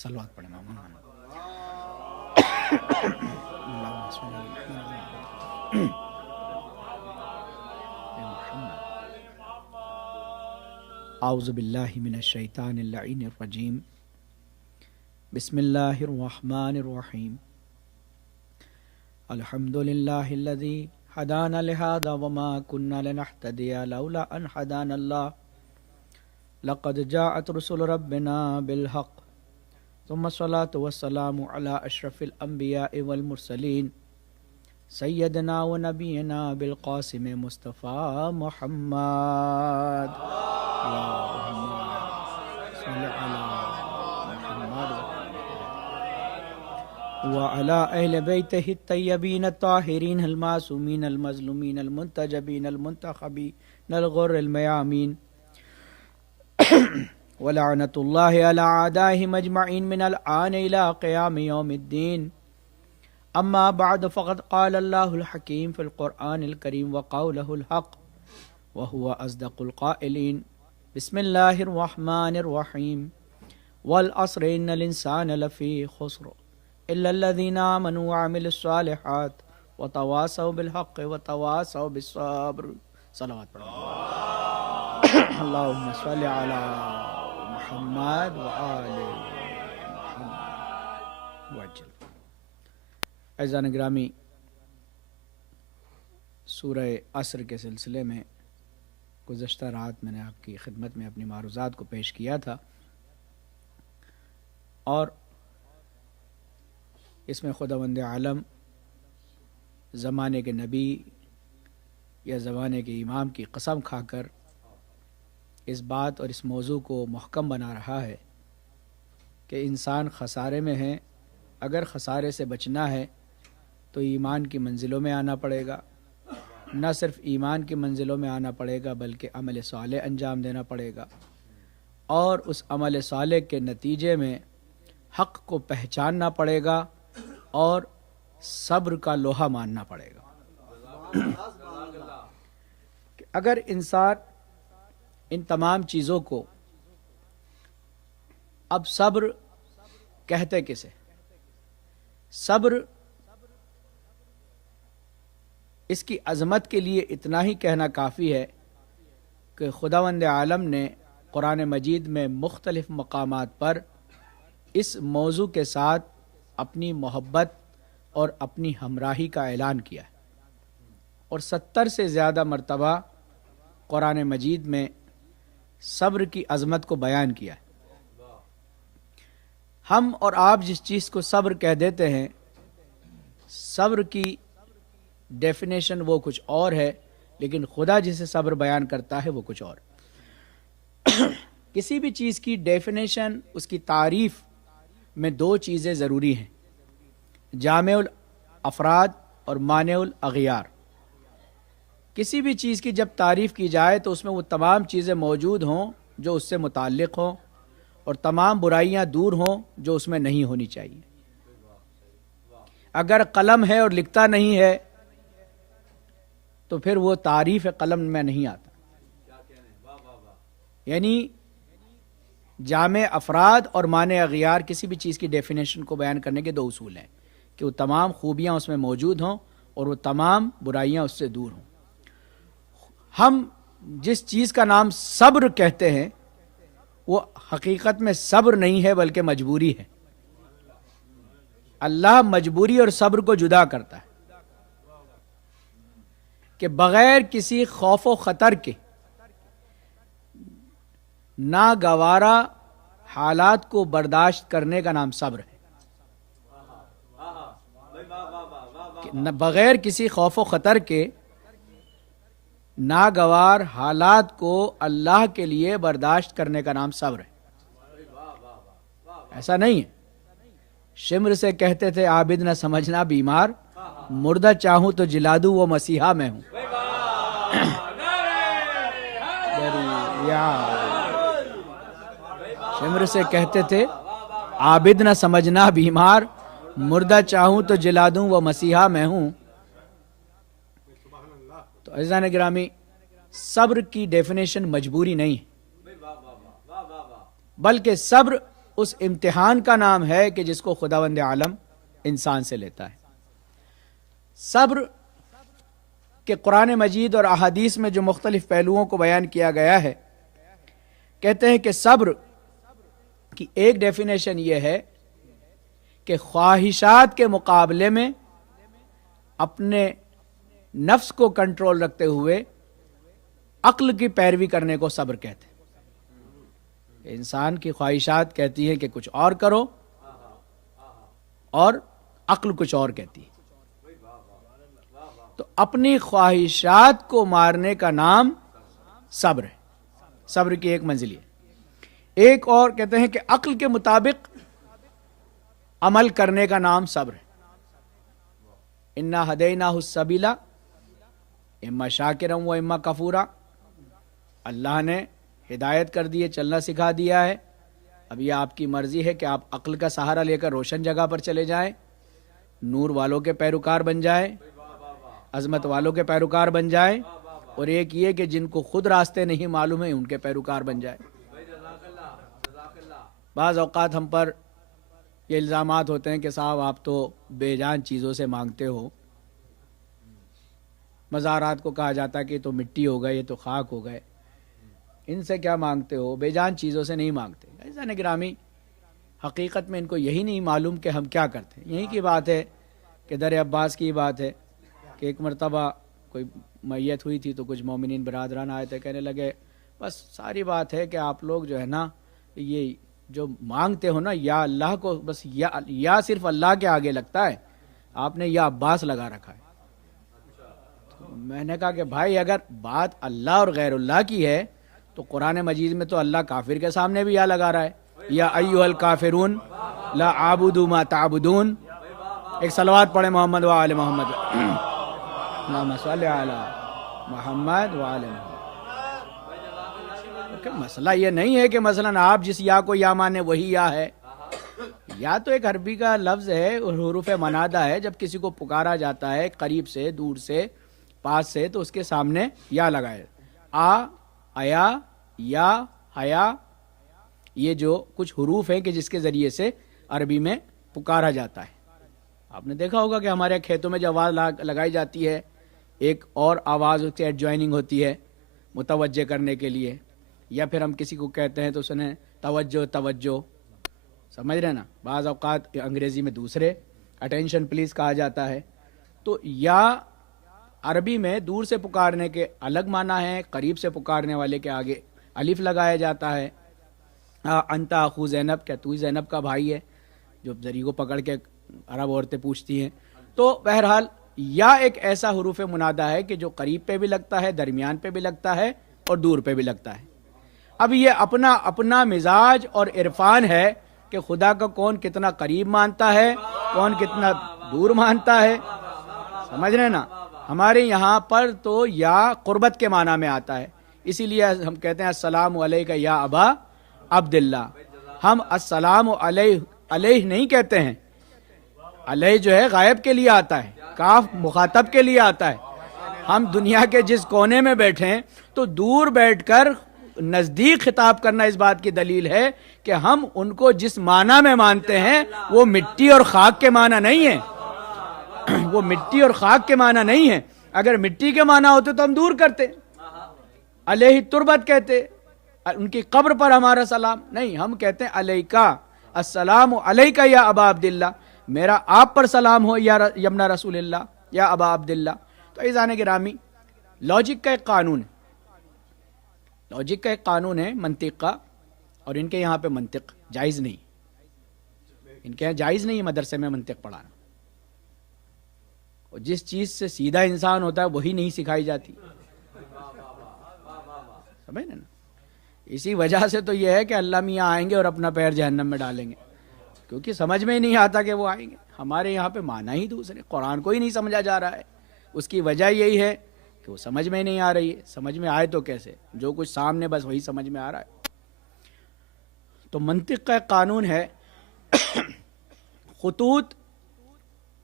صلوات پڑھیں محمد اعوذ باللہ من الشیطان اللعین الرجیم بسم اللہ الرحمن الرحیم الحمد للہ الذی هدانا لهذا وما كنا لنهتدي لولا ان هدانا الله لقد جاءت رسل ربنا بالحق ثم الصلاة والسلام على اشرف الانبیاء والمرسلین سیدنا و نبینا بالقاسم مصطفیٰ محمد اللہم صل علی محمد وعلى اہل بیتہ الطیبین الطاہرین المعصومین المظلومین المنتجبین المنتخبین الغر المیامین ولعنت اللہ علی اعدائہم اجمعین من الآن الى قیام یوم الدین اما بعد فقد قال اللہ الحکیم فی القرآن الکریم وقولہ الحق وهو اصدق القائلین بسم اللہ الرحمن الرحیم والعصر ان الانسان لفی خسر الا الذین آمنوا وعملوا الصالحات وتواصوا بالحق وتواصوا بالصبر صلوات پڑھیں اللہم صل علی محمد وآل محمد وعجل۔ عزیزان گرامی، سورہ عصر کے سلسلے میں گزشتہ رات میں نے آپ کی خدمت میں اپنی معروضات کو پیش کیا تھا، اور اس میں خداوند عالم زمانے کے نبی یا زمانے کے امام کی قسم کھا کر اس بات اور اس موضوع کو محکم بنا رہا ہے کہ انسان خسارے میں ہے۔ اگر خسارے سے بچنا ہے تو ایمان کی منزلوں میں آنا پڑے گا، نہ صرف ایمان کی منزلوں میں آنا پڑے گا بلکہ عمل صالح انجام دینا پڑے گا، اور اس عمل صالح کے نتیجے میں حق کو پہچاننا پڑے گا اور صبر کا لوہا ماننا پڑے گا۔ کہ اگر انسان ان تمام چیزوں کو، اب صبر کہتے کسے؟ صبر اس کی عظمت کے لیے اتنا ہی کہنا کافی ہے کہ خداوند عالم نے قرآن مجید میں مختلف مقامات پر اس موضوع کے ساتھ اپنی محبت اور اپنی ہمراہی کا اعلان کیا ہے، اور 70 سے زیادہ مرتبہ قرآن مجید میں صبر کی عظمت کو بیان کیا ہے۔ ہم اور آپ جس چیز کو صبر کہہ دیتے ہیں، صبر کی ڈیفینیشن وہ کچھ اور ہے، لیکن خدا جسے صبر بیان کرتا ہے وہ کچھ اور۔ کسی بھی چیز کی ڈیفینیشن، اس کی تعریف میں دو چیزیں ضروری ہیں، جامع الافراد اور مانع الاغیار۔ کسی بھی چیز کی جب تعریف کی جائے تو اس میں وہ تمام چیزیں موجود ہوں جو اس سے متعلق ہوں، اور تمام برائیاں دور ہوں جو اس میں نہیں ہونی چاہیے۔ اگر قلم ہے اور لکھتا نہیں ہے تو پھر وہ تعریف قلم میں نہیں آتا۔ یعنی جامع افراد اور مانع اغیار کسی بھی چیز کی ڈیفینیشن کو بیان کرنے کے دو اصول ہیں، کہ وہ تمام خوبیاں اس میں موجود ہوں اور وہ تمام برائیاں اس سے دور ہوں۔ ہم جس چیز کا نام صبر کہتے ہیں وہ حقیقت میں صبر نہیں ہے بلکہ مجبوری ہے۔ اللہ مجبوری اور صبر کو جدا کرتا ہے کہ بغیر کسی خوف و خطر کے ناگوارا حالات کو برداشت کرنے کا نام صبر ہے۔ کہ بغیر کسی خوف و خطر کے ناگوار حالات کو اللہ کے لیے برداشت کرنے کا نام صبر ہے. ایسا نہیں ہے. شمر سے کہتے تھے عابد نہ سمجھنا بیمار، مردہ چاہوں تو جلا دوں وہ مسیحا میں ہوں. شمر سے کہتے تھے عابد نہ سمجھنا بیمار، مردہ چاہوں تو جلا دوں وہ مسیحا میں ہوں. تو عزیزان گرامی، صبر کی ڈیفینیشن مجبوری نہیں ہے، بلکہ صبر اس امتحان کا نام ہے کہ جس کو خداوند عالم انسان سے لیتا ہے. صبر کہ قرآن مجید اور احادیث میں جو مختلف پہلوؤں کو بیان کیا گیا ہے، کہتے ہیں کہ صبر کی ایک ڈیفینیشن یہ ہے کہ خواہشات کے مقابلے میں اپنے نفس کو کنٹرول رکھتے ہوئے عقل کی پیروی کرنے کو صبر کہتے ہیں. انسان کی خواہشات کہتی ہے کہ کچھ اور کرو، اور عقل کچھ اور کہتی ہے. تو اپنی خواہشات کو مارنے کا نام صبر ہے. صبر کی ایک منزل ہے. ایک اور کہتے ہیں کہ عقل کے مطابق عمل کرنے کا نام صبر ہے. انا ہدیناہ السبیل اما شاکرا و اما کفورا. اللہ نے ہدایت کر دی ہے، چلنا سکھا دیا ہے. اب یہ آپ کی مرضی ہے کہ آپ عقل کا سہارا لے کر روشن جگہ پر چلے جائیں، نور والوں کے پیروکار بن جائیں، عظمت والوں کے پیروکار بن جائیں، اور ایک یہ کہ جن کو خود راستے نہیں معلوم ہیں ان کے پیروکار بن جائیں. بعض اوقات ہم پر یہ الزامات ہوتے ہیں کہ صاحب آپ تو بے جان چیزوں سے مانگتے ہو. مزارات کو کہا جاتا ہے کہ یہ تو مٹی ہو گئے، یہ تو خاک ہو گئے، ان سے کیا مانگتے ہو؟ بے جان چیزوں سے نہیں مانگتے. ایسا نہیں گرامی، حقیقت میں ان کو یہی نہیں معلوم کہ ہم کیا کرتے ہیں. یہی کی بات ہے کہ در عباس کی بات ہے کہ ایک مرتبہ کوئی میت ہوئی تھی تو کچھ مومنین برادران آئے تھے، کہنے لگے بس ساری بات ہے کہ آپ لوگ جو ہے نا یہ جو مانگتے ہو نا یا اللہ کو، بس یا صرف اللہ کے آگے لگتا ہے، آپ نے یا عباس لگا رکھا ہے. تو میں نے کہا کہ بھائی اگر بات اللہ اور غیر اللہ کی ہے تو قرآن مجید میں تو اللہ کافر کے سامنے بھی یا لگا رہا ہے، یا ایھا الکافرون لا اعبد ما تعبدون. ایک صلوات پڑھیں محمد و آل محمد، اللہم صلی علی محمد و آل محمد. کہ مسئلہ یہ نہیں ہے کہ مثلا آپ جس یا کو یا مانے وہی یا ہے. یا تو ایک عربی کا لفظ ہے اور حروف منادہ ہے. جب کسی کو پکارا جاتا ہے قریب سے، دور سے، پاس سے، تو اس کے سامنے یا لگائے. آیا، یا، حیا، یہ جو کچھ حروف ہیں کہ جس کے ذریعے سے عربی میں پکارا جاتا ہے. آپ نے دیکھا ہوگا کہ ہمارے کھیتوں میں جو آواز لگائی جاتی ہے، ایک اور آواز اس سے ایڈجوائننگ ہوتی ہے متوجہ کرنے کے لیے. یا پھر ہم کسی کو کہتے ہیں تو سنیں توجہ توجہ، سمجھ رہے نا. بعض اوقات انگریزی میں دوسرے اٹینشن پلیز کہا جاتا ہے. تو یا عربی میں دور سے پکارنے کے الگ معنی ہے، قریب سے پکارنے والے کے آگے الف لگایا جاتا ہے. انت اخو زینب، کیا تو ہی زینب کا بھائی ہے؟ جو ذریعہ کو پکڑ کے عرب عورتیں پوچھتی ہیں. تو بہرحال یا ایک ایسا حروف منادہ ہے کہ جو قریب پہ بھی لگتا ہے، درمیان پہ بھی لگتا ہے، اور دور پہ بھی لگتا ہے. اب یہ اپنا اپنا مزاج اور عرفان ہے کہ خدا کا کون کتنا قریب مانتا ہے، کون کتنا دور مانتا ہے. سمجھ رہے نا. ہمارے یہاں پر تو یا قربت کے معنی میں آتا ہے، اسی لیے ہم کہتے ہیں السلام علیکہ یا ابا عبداللہ. ہم السلام علیہ نہیں کہتے ہیں. علیہ جو ہے غائب کے لیے آتا ہے، کاف مخاطب کے لیے آتا ہے. ہم دنیا کے جس کونے میں بیٹھیں تو دور بیٹھ کر نزدیک خطاب کرنا اس بات کی دلیل ہے کہ ہم ان کو جس معنی میں مانتے ہیں وہ مٹی اور خاک کے معنی نہیں ہے. وہ مٹی اور خاک کے معنی نہیں ہے. اگر مٹی کے معنی ہوتے تو ہم دور کرتے، علیہ تربت کہتے، ان کی قبر پر ہمارا سلام نہیں. ہم کہتے ہیں علیکہ، السلام علیکہ یا ابا عبداللہ، میرا آپ پر سلام ہو یا یمنا رسول اللہ یا ابا عبداللہ. تو ایزان گرامی، لاجک کا ایک قانون ہے، لاجک کا ایک قانون ہے منطق کا. اور ان کے یہاں پہ منطق جائز نہیں، ان کے یہاں جائز نہیں مدرسے میں منطق پڑھانا. اور جس چیز سے سیدھا انسان ہوتا ہے وہی نہیں سکھائی جاتی. سمجھ نا. اسی وجہ سے تو یہ ہے کہ اللہ میاں آئیں گے اور اپنا پیر جہنم میں ڈالیں گے، کیونکہ سمجھ میں ہی نہیں آتا کہ وہ آئیں گے. ہمارے یہاں پہ معنی ہی دوسرے، قرآن کو ہی نہیں سمجھا جا رہا ہے. اس کی وجہ یہی ہے کہ وہ سمجھ میں نہیں آ رہی ہے. سمجھ میں آئے تو کیسے، جو کچھ سامنے بس وہی سمجھ میں آ رہا ہے. تو منطق کا قانون ہے خطوط،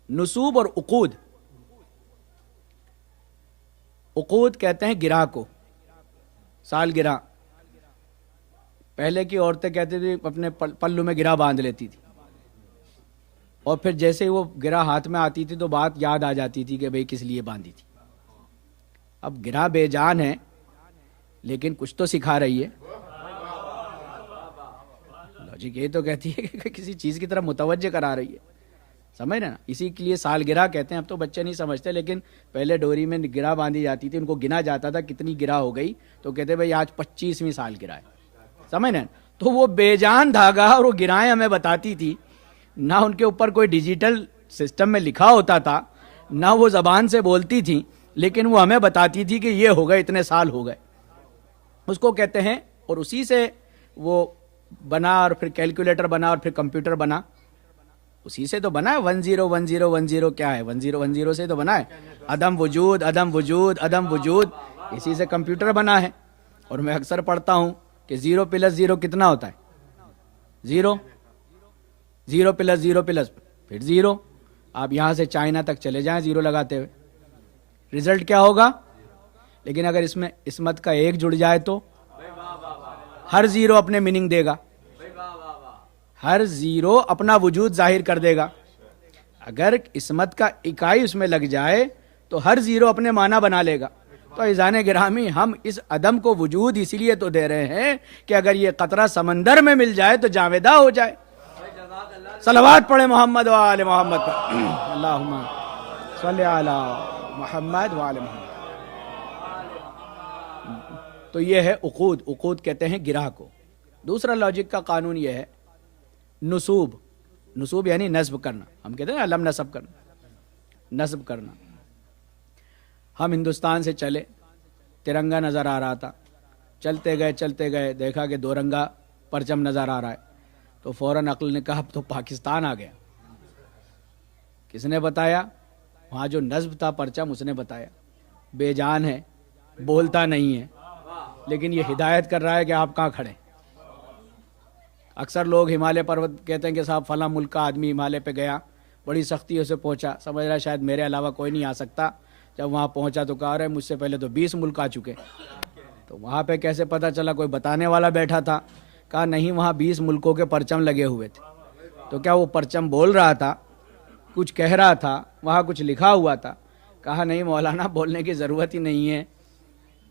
نصوب اور عقود. عقود کہتے ہیں گرہ کو، سال گرہ. پہلے کی عورتیں کہتی تھی اپنے پلو میں گرہ باندھ لیتی تھی، اور پھر جیسے ہی وہ گرہ ہاتھ میں آتی تھی تو بات یاد آ جاتی تھی کہ بھئی کس لیے باندھی تھی. اب گرہ بے جان ہے لیکن کچھ تو سکھا رہی ہے. لاجک یہ تو کہتی ہے کہ کسی چیز کی طرف متوجہ کرا رہی ہے. سمجھ رہے نا، اسی کے لیے سال گرہ کہتے ہیں. اب تو بچے نہیں سمجھتے، لیکن پہلے ڈوری میں گرہ باندھی جاتی تھی، ان کو گنا جاتا تھا کتنی گرہ ہو گئی تو کہتے بھئی آج 25ویں سال گرہ ہے. سمجھ رہے نا، تو وہ بے جان دھاگا اور وہ گرائیں ہمیں بتاتی تھی. نہ ان کے اوپر کوئی ڈیجیٹل سسٹم میں لکھا ہوتا تھا، نہ وہ زبان سے بولتی تھی، لیکن وہ ہمیں بتاتی تھی کہ یہ ہو گئے، اتنے سال ہو گئے. اس کو کہتے ہیں، اور اسی سے وہ بنا، اور پھر کیلکولیٹر بنا، اور پھر کمپیوٹر بنا. اسی سے تو بنا ہے. 101010 کیا ہے؟ 1010 سے تو بنا ہے. عدم وجود، عدم وجود، عدم وجود، اسی سے کمپیوٹر بنا ہے. اور میں اکثر پڑھتا ہوں کہ 0 + 0 کتنا ہوتا ہے؟ 0. 0 + 0 + پھر 0. آپ یہاں سے چائنا تک چلے جائیں 0 لگاتے ہوئے، رزلٹ کیا ہوگا؟ لیکن اگر اس میں عصمت کا 1 جڑ جائے تو ہر 0 اپنے میننگ دے گا، ہر 0 اپنا وجود ظاہر کر دے گا. اگر عصمت کا اکائی اس میں لگ جائے تو ہر 0 اپنے معنی بنا لے گا. تو عزیزان گرامی، ہم اس عدم کو وجود اسی لیے تو دے رہے ہیں کہ اگر یہ قطرہ سمندر میں مل جائے تو جاویدہ ہو جائے. صلوات پڑھے محمد و آل محمد پر. اللہم صلی علی محمد و آل محمد. تو یہ ہے عقود. عقود کہتے ہیں گرہ کو. دوسرا لاجک کا قانون یہ ہے نصوب. نصوب یعنی نصب کرنا. ہم کہتے ہیں علم نصب کرنا، نصب کرنا. ہم ہندوستان سے چلے، ترنگا نظر آ رہا تھا، چلتے گئے دیکھا کہ 2 رنگا پرچم نظر آ رہا ہے، تو فوراً عقل نے کہا اب تو پاکستان آ گیا. کس نے بتایا؟ وہاں جو نصب تھا پرچم، اس نے بتایا. بے جان ہے، بولتا نہیں ہے، لیکن یہ ہدایت کر رہا ہے کہ آپ کہاں کھڑے. اکثر لوگ ہمالیہ پروت کہتے ہیں کہ صاحب فلاں ملک کا آدمی ہمالیہ پہ گیا، بڑی سختیوں سے پہنچا، سمجھ رہا شاید میرے علاوہ کوئی نہیں آ سکتا. جب وہاں پہنچا تو کہا رہے مجھ سے پہلے تو 20 ملک آ چکے. تو وہاں پہ کیسے پتہ چلا؟ کوئی بتانے والا بیٹھا تھا. کہا نہیں، وہاں 20 ملکوں کے پرچم لگے ہوئے تھے. تو کیا وہ پرچم بول رہا تھا، کچھ کہہ رہا تھا، وہاں کچھ لکھا ہوا تھا؟ کہا نہیں مولانا، بولنے کی ضرورت ہی نہیں ہے.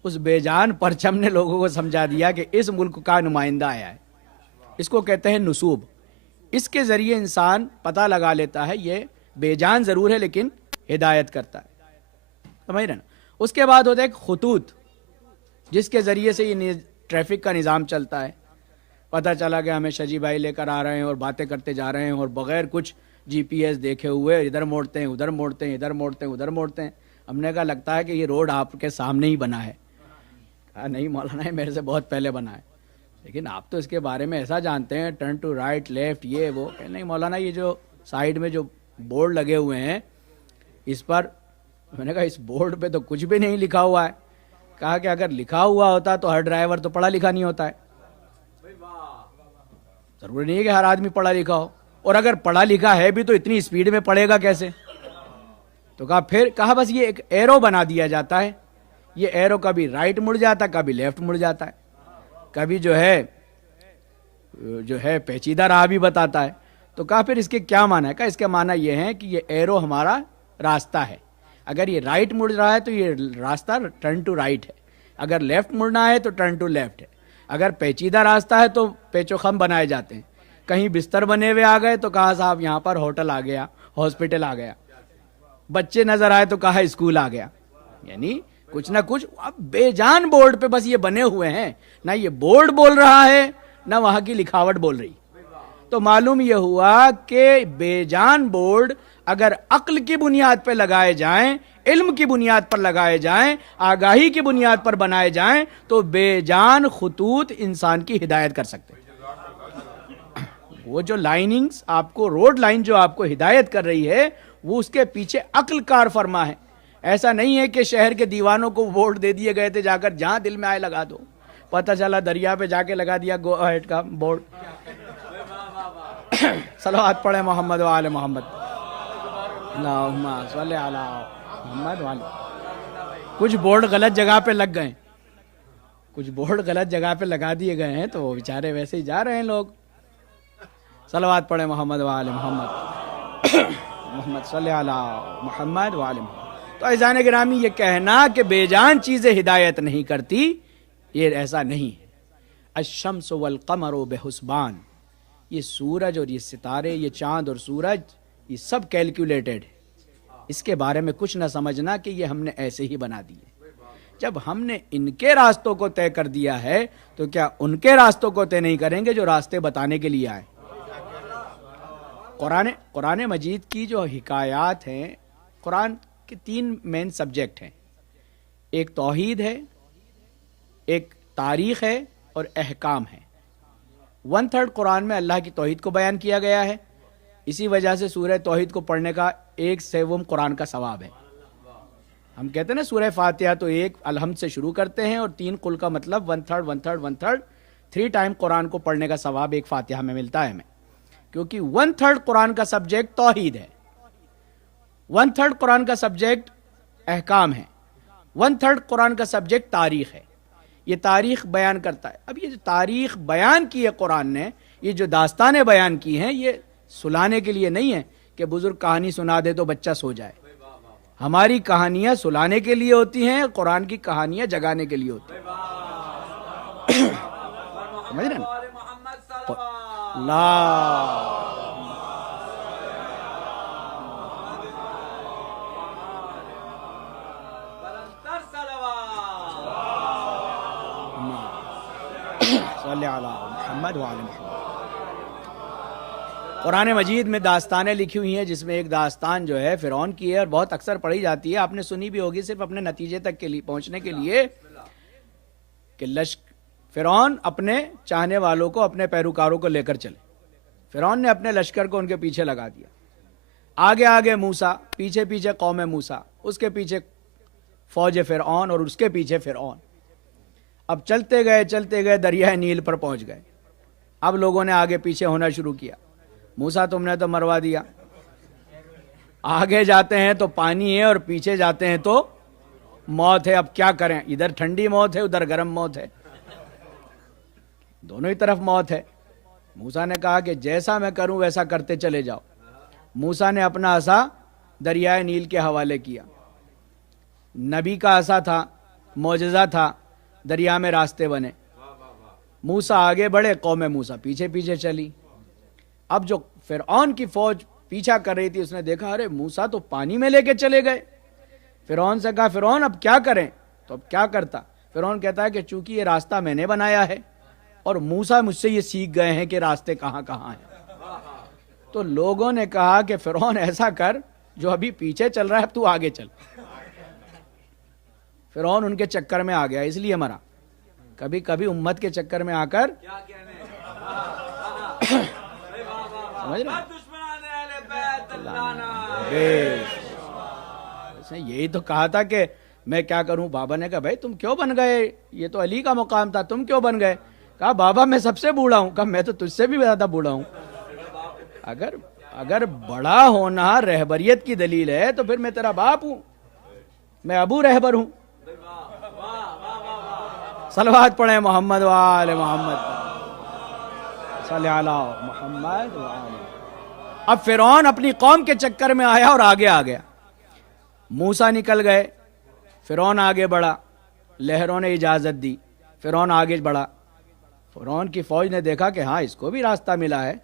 اس بے جان پرچم نے لوگوں کو سمجھا دیا کہ اس ملک کا نمائندہ آیا ہے. اس کو کہتے ہیں نصوب. اس کے ذریعے انسان پتہ لگا لیتا ہے یہ بے جان ضرور ہے لیکن ہدایت کرتا ہے. سمجھ رہے نا؟ اس کے بعد ہوتا ہے ایک خطوط، جس کے ذریعے سے یہ ٹریفک کا نظام چلتا ہے. پتہ چلا کہ ہمیں شجی بھائی لے کر آ رہے ہیں اور باتیں کرتے جا رہے ہیں، اور بغیر کچھ جی پی ایس دیکھے ہوئے ادھر موڑتے ہیں، ادھر موڑتے ہیں، ادھر موڑتے ہیں، ادھر موڑتے ہیں. ہم نے کہا لگتا ہے کہ یہ روڈ آپ کے سامنے ہی بنا ہے. کہا نہیں مولانا، یہ میرے سے بہت پہلے بنا ہے، لیکن آپ تو اس کے بارے میں ایسا جانتے ہیں، ٹرن ٹو رائٹ، لیفٹ، یہ وہ. کہ نہیں مولانا، یہ جو سائیڈ میں جو بورڈ لگے ہوئے ہیں اس پر. میں نے کہا اس بورڈ پہ تو کچھ بھی نہیں لکھا ہوا ہے. کہا کہ اگر لکھا ہوا ہوتا تو ہر ڈرائیور تو پڑھا لکھا نہیں ہوتا ہے. ضروری نہیں ہے کہ ہر آدمی پڑھا لکھا ہو، اور اگر پڑھا لکھا ہے بھی تو اتنی اسپیڈ میں پڑھے گا کیسے؟ تو کہا بس یہ ایک ایرو بنا دیا جاتا ہے. یہ ایرو کبھی رائٹ مڑ جاتا ہے، کبھی لیفٹ مڑ جاتا ہے، کبھی جو ہے پیچیدہ راہ بھی بتاتا ہے. تو کہا پھر اس کے کیا معنی ہے؟ کہا اس کے معنی یہ ہے کہ یہ ایرو ہمارا راستہ ہے. اگر یہ رائٹ مڑ رہا ہے تو یہ راستہ ٹرن ٹو رائٹ ہے، اگر لیفٹ مڑنا ہے تو ٹرن ٹو لیفٹ ہے. اگر پیچیدہ راستہ ہے تو پیچ و خم بنائے جاتے ہیں. کہیں بستر بنے ہوئے آ گئے تو کہا صاحب یہاں پر ہوٹل آ گیا، ہاسپٹل آ گیا. بچے نظر آئے تو کہا اسکول آ گیا. یعنی کچھ نہ کچھ اب بے جان بورڈ پہ بس یہ بنے ہوئے ہیں، نہ یہ بورڈ بول رہا ہے نہ وہاں کی لکھاوٹ بول رہی. تو معلوم یہ ہوا کہ بے جان بورڈ اگر عقل کی بنیاد پہ لگائے جائیں، علم کی بنیاد پر لگائے جائیں، آگاہی کی بنیاد پر بنائے جائیں تو بے جان خطوط انسان کی ہدایت کر سکتے ہیں۔ وہ جو لائننگز آپ کو، روڈ لائن جو آپ کو ہدایت کر رہی ہے، وہ اس کے پیچھے عقل کار فرما ہے۔ ایسا نہیں ہے کہ شہر کے دیوانوں کو ووٹ دے دیے گئے تھے، جا کر جہاں دل میں آئے لگا دو، پتہ چلا دریا پہ جا کے لگا دیا گو ہیڈ کا بورڈ۔ صلوات پڑھیں محمد و آل محمد، اللہم صلی علی محمد و آل۔ کچھ بورڈ غلط جگہ پہ لگ گئے، کچھ بورڈ غلط جگہ پہ لگا دیے گئے ہیں، تو وہ بیچارے ویسے ہی جا رہے ہیں لوگ۔ صلوات پڑھیں محمد و آل محمد، محمد صلی علی محمد و آل محمد۔ تو عزیزان گرامی، یہ کہنا کہ بے جان چیزیں ہدایت نہیں کرتی، یہ ایسا نہیں ہے۔ الشمس والقمر بحسبان، یہ سورج اور یہ ستارے، یہ چاند اور سورج، یہ سب کیلکولیٹڈ ہے۔ اس کے بارے میں کچھ نہ سمجھنا کہ یہ ہم نے ایسے ہی بنا دیے۔ جب ہم نے ان کے راستوں کو طے کر دیا ہے تو کیا ان کے راستوں کو طے نہیں کریں گے جو راستے بتانے کے لیے آئے؟ قرآن مجید کی جو حکایات ہیں، قرآن کے 3 مین سبجیکٹ ہیں، ایک توحید ہے، ایک تاریخ ہے، اور احکام ہے۔ 1/3 قرآن میں اللہ کی توحید کو بیان کیا گیا ہے، اسی وجہ سے سورہ توحید کو پڑھنے کا 1/7 قرآن کا ثواب ہے۔ ہم کہتے ہیں نا سورہ فاتحہ تو 1 الحمد سے شروع کرتے ہیں، اور 3 قل کا مطلب 1/3 3 ٹائم قرآن کو پڑھنے کا ثواب ایک فاتحہ میں ملتا ہے ہمیں، کیونکہ 1/3 قرآن کا سبجیکٹ توحید ہے، 1/3 قرآن کا سبجیکٹ احکام ہے، 1/3 قرآن کا سبجیکٹ تاریخ ہے۔ یہ تاریخ بیان کرتا ہے۔ اب یہ جو تاریخ بیان کی ہے قرآن نے، یہ جو داستانیں بیان کی ہیں، یہ سلانے کے لیے نہیں ہے کہ بزرگ کہانی سنا دے تو بچہ سو جائے۔ ہماری کہانیاں سلانے کے لیے ہوتی ہیں، قرآن کی کہانیاں جگانے کے لیے ہوتی ہیں۔ سمجھ رہے ہیں؟ اللہ صلی علی محمد وعلی محمد۔ قرآن مجید میں داستانیں لکھی ہوئی ہیں، جس میں ایک داستان جو ہے فرعون کی ہے، اور بہت اکثر پڑھی جاتی ہے، آپ نے سنی بھی ہوگی، صرف اپنے نتیجے تک کے لیے پہنچنے کے لیے کہ فرعون اپنے چاہنے والوں کو، اپنے پیروکاروں کو لے کر چلے۔ فرعون نے اپنے لشکر کو ان کے پیچھے لگا دیا، آگے آگے موسیٰ، پیچھے پیچھے قوم موسیٰ، اس کے پیچھے فوج فرعون، اور اس کے پیچھے فرعون۔ اب چلتے گئے دریائے نیل پر پہنچ گئے۔ اب لوگوں نے آگے پیچھے ہونا شروع کیا، موسیٰ تم نے تو مروا دیا، آگے جاتے ہیں تو پانی ہے اور پیچھے جاتے ہیں تو موت ہے، اب کیا کریں؟ ادھر ٹھنڈی موت ہے، ادھر گرم موت ہے، دونوں ہی طرف موت ہے۔ موسیٰ نے کہا کہ جیسا میں کروں ویسا کرتے چلے جاؤ۔ موسیٰ نے اپنا عصا دریائے نیل کے حوالے کیا، نبی کا عصا تھا، معجزہ تھا، دریا میں راستے بنے۔ موسیٰ آگے بڑھے، قوم موسیٰ پیچھے پیچھے چلی۔ اب جو فرعون کی فوج پیچھا کر رہی تھی، اس نے دیکھا ارے موسیٰ تو پانی میں لے کے چلے گئے۔ فرعون سے کہا فرعون اب کیا کریں؟ تو اب کیا کرتا؟ فرعون کہتا ہے کہ چونکہ یہ راستہ میں نے بنایا ہے اور موسیٰ مجھ سے یہ سیکھ گئے ہیں کہ راستے کہاں کہاں ہیں۔ تو لوگوں نے کہا کہ فرعون ایسا کر، جو ابھی پیچھے چل رہا ہے اب تو آگے چل۔ فرعون ان کے چکر میں آ گیا، اس لیے مرا۔ کبھی کبھی امت کے چکر میں آ کر سمجھ رہے اس نے یہی تو کہا تھا کہ میں کیا کروں؟ بابا نے کہا بھائی تم کیوں بن گئے؟ یہ تو علی کا مقام تھا، تم کیوں بن گئے؟ کہا بابا میں سب سے بوڑھا ہوں۔ کہا میں تو تجھ سے بھی زیادہ بوڑھا ہوں۔ اگر بڑا ہونا رہبریت کی دلیل ہے تو پھر میں تیرا باپ ہوں، میں ابو رہبر ہوں۔ صلوات پڑھیں محمد وآل محمد صلی علی محمد وآل۔ اب فرعون اپنی قوم کے چکر میں آیا اور آگے آ گیا۔ موسیٰ نکل گئے، فرعون آگے بڑھا، لہروں نے اجازت دی، فرعون آگے بڑھا۔ فرعون کی فوج نے دیکھا کہ ہاں اس کو بھی راستہ ملا ہے،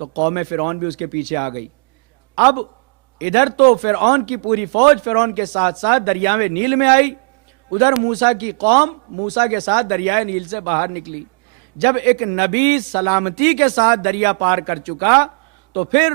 تو قوم فرعون بھی اس کے پیچھے آ گئی۔ اب ادھر تو فرعون کی پوری فوج فرعون کے ساتھ ساتھ دریائے نیل میں آئی، ادھر موسیٰ کی قوم موسیٰ کے ساتھ دریائے نیل سے باہر نکلی۔ جب ایک نبی سلامتی کے ساتھ دریا پار کر چکا تو پھر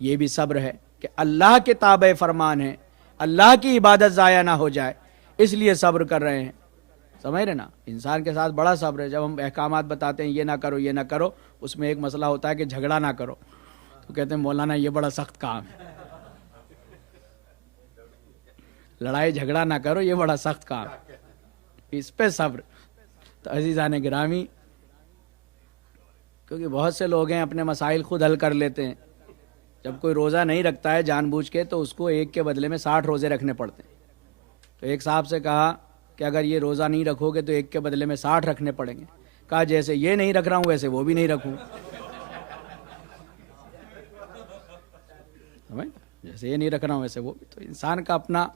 یہ بھی صبر ہے کہ اللہ کے تابع فرمان ہے، اللہ کی عبادت ضائع نہ ہو جائے، اس لیے صبر کر رہے ہیں. سمجھ رہے نا؟ انسان کے ساتھ بڑا صبر ہے. جب ہم احکامات بتاتے ہیں یہ نہ کرو یہ نہ کرو، اس میں ایک مسئلہ ہوتا ہے کہ جھگڑا نہ کرو، تو کہتے ہیں مولانا یہ بڑا سخت کام ہے، لڑائی جھگڑا نہ کرو یہ بڑا سخت کام ہے، اس پہ صبر. تو عزیزان گرامی، کیونکہ بہت سے لوگ ہیں اپنے مسائل خود حل کر لیتے ہیں. جب کوئی روزہ نہیں رکھتا ہے جان بوجھ کے تو اس کو ایک کے بدلے میں 60 روزے رکھنے پڑتے ہیں. تو ایک صاحب سے کہا کہ اگر یہ روزہ نہیں رکھو گے تو ایک کے بدلے میں 60 رکھنے پڑیں گے. کہا جیسے یہ نہیں رکھ رہا ہوں ویسے وہ بھی نہیں رکھوں. جیسے یہ نہیں رکھ رہا ہوں ویسے وہ بھی. تو انسان کا اپنا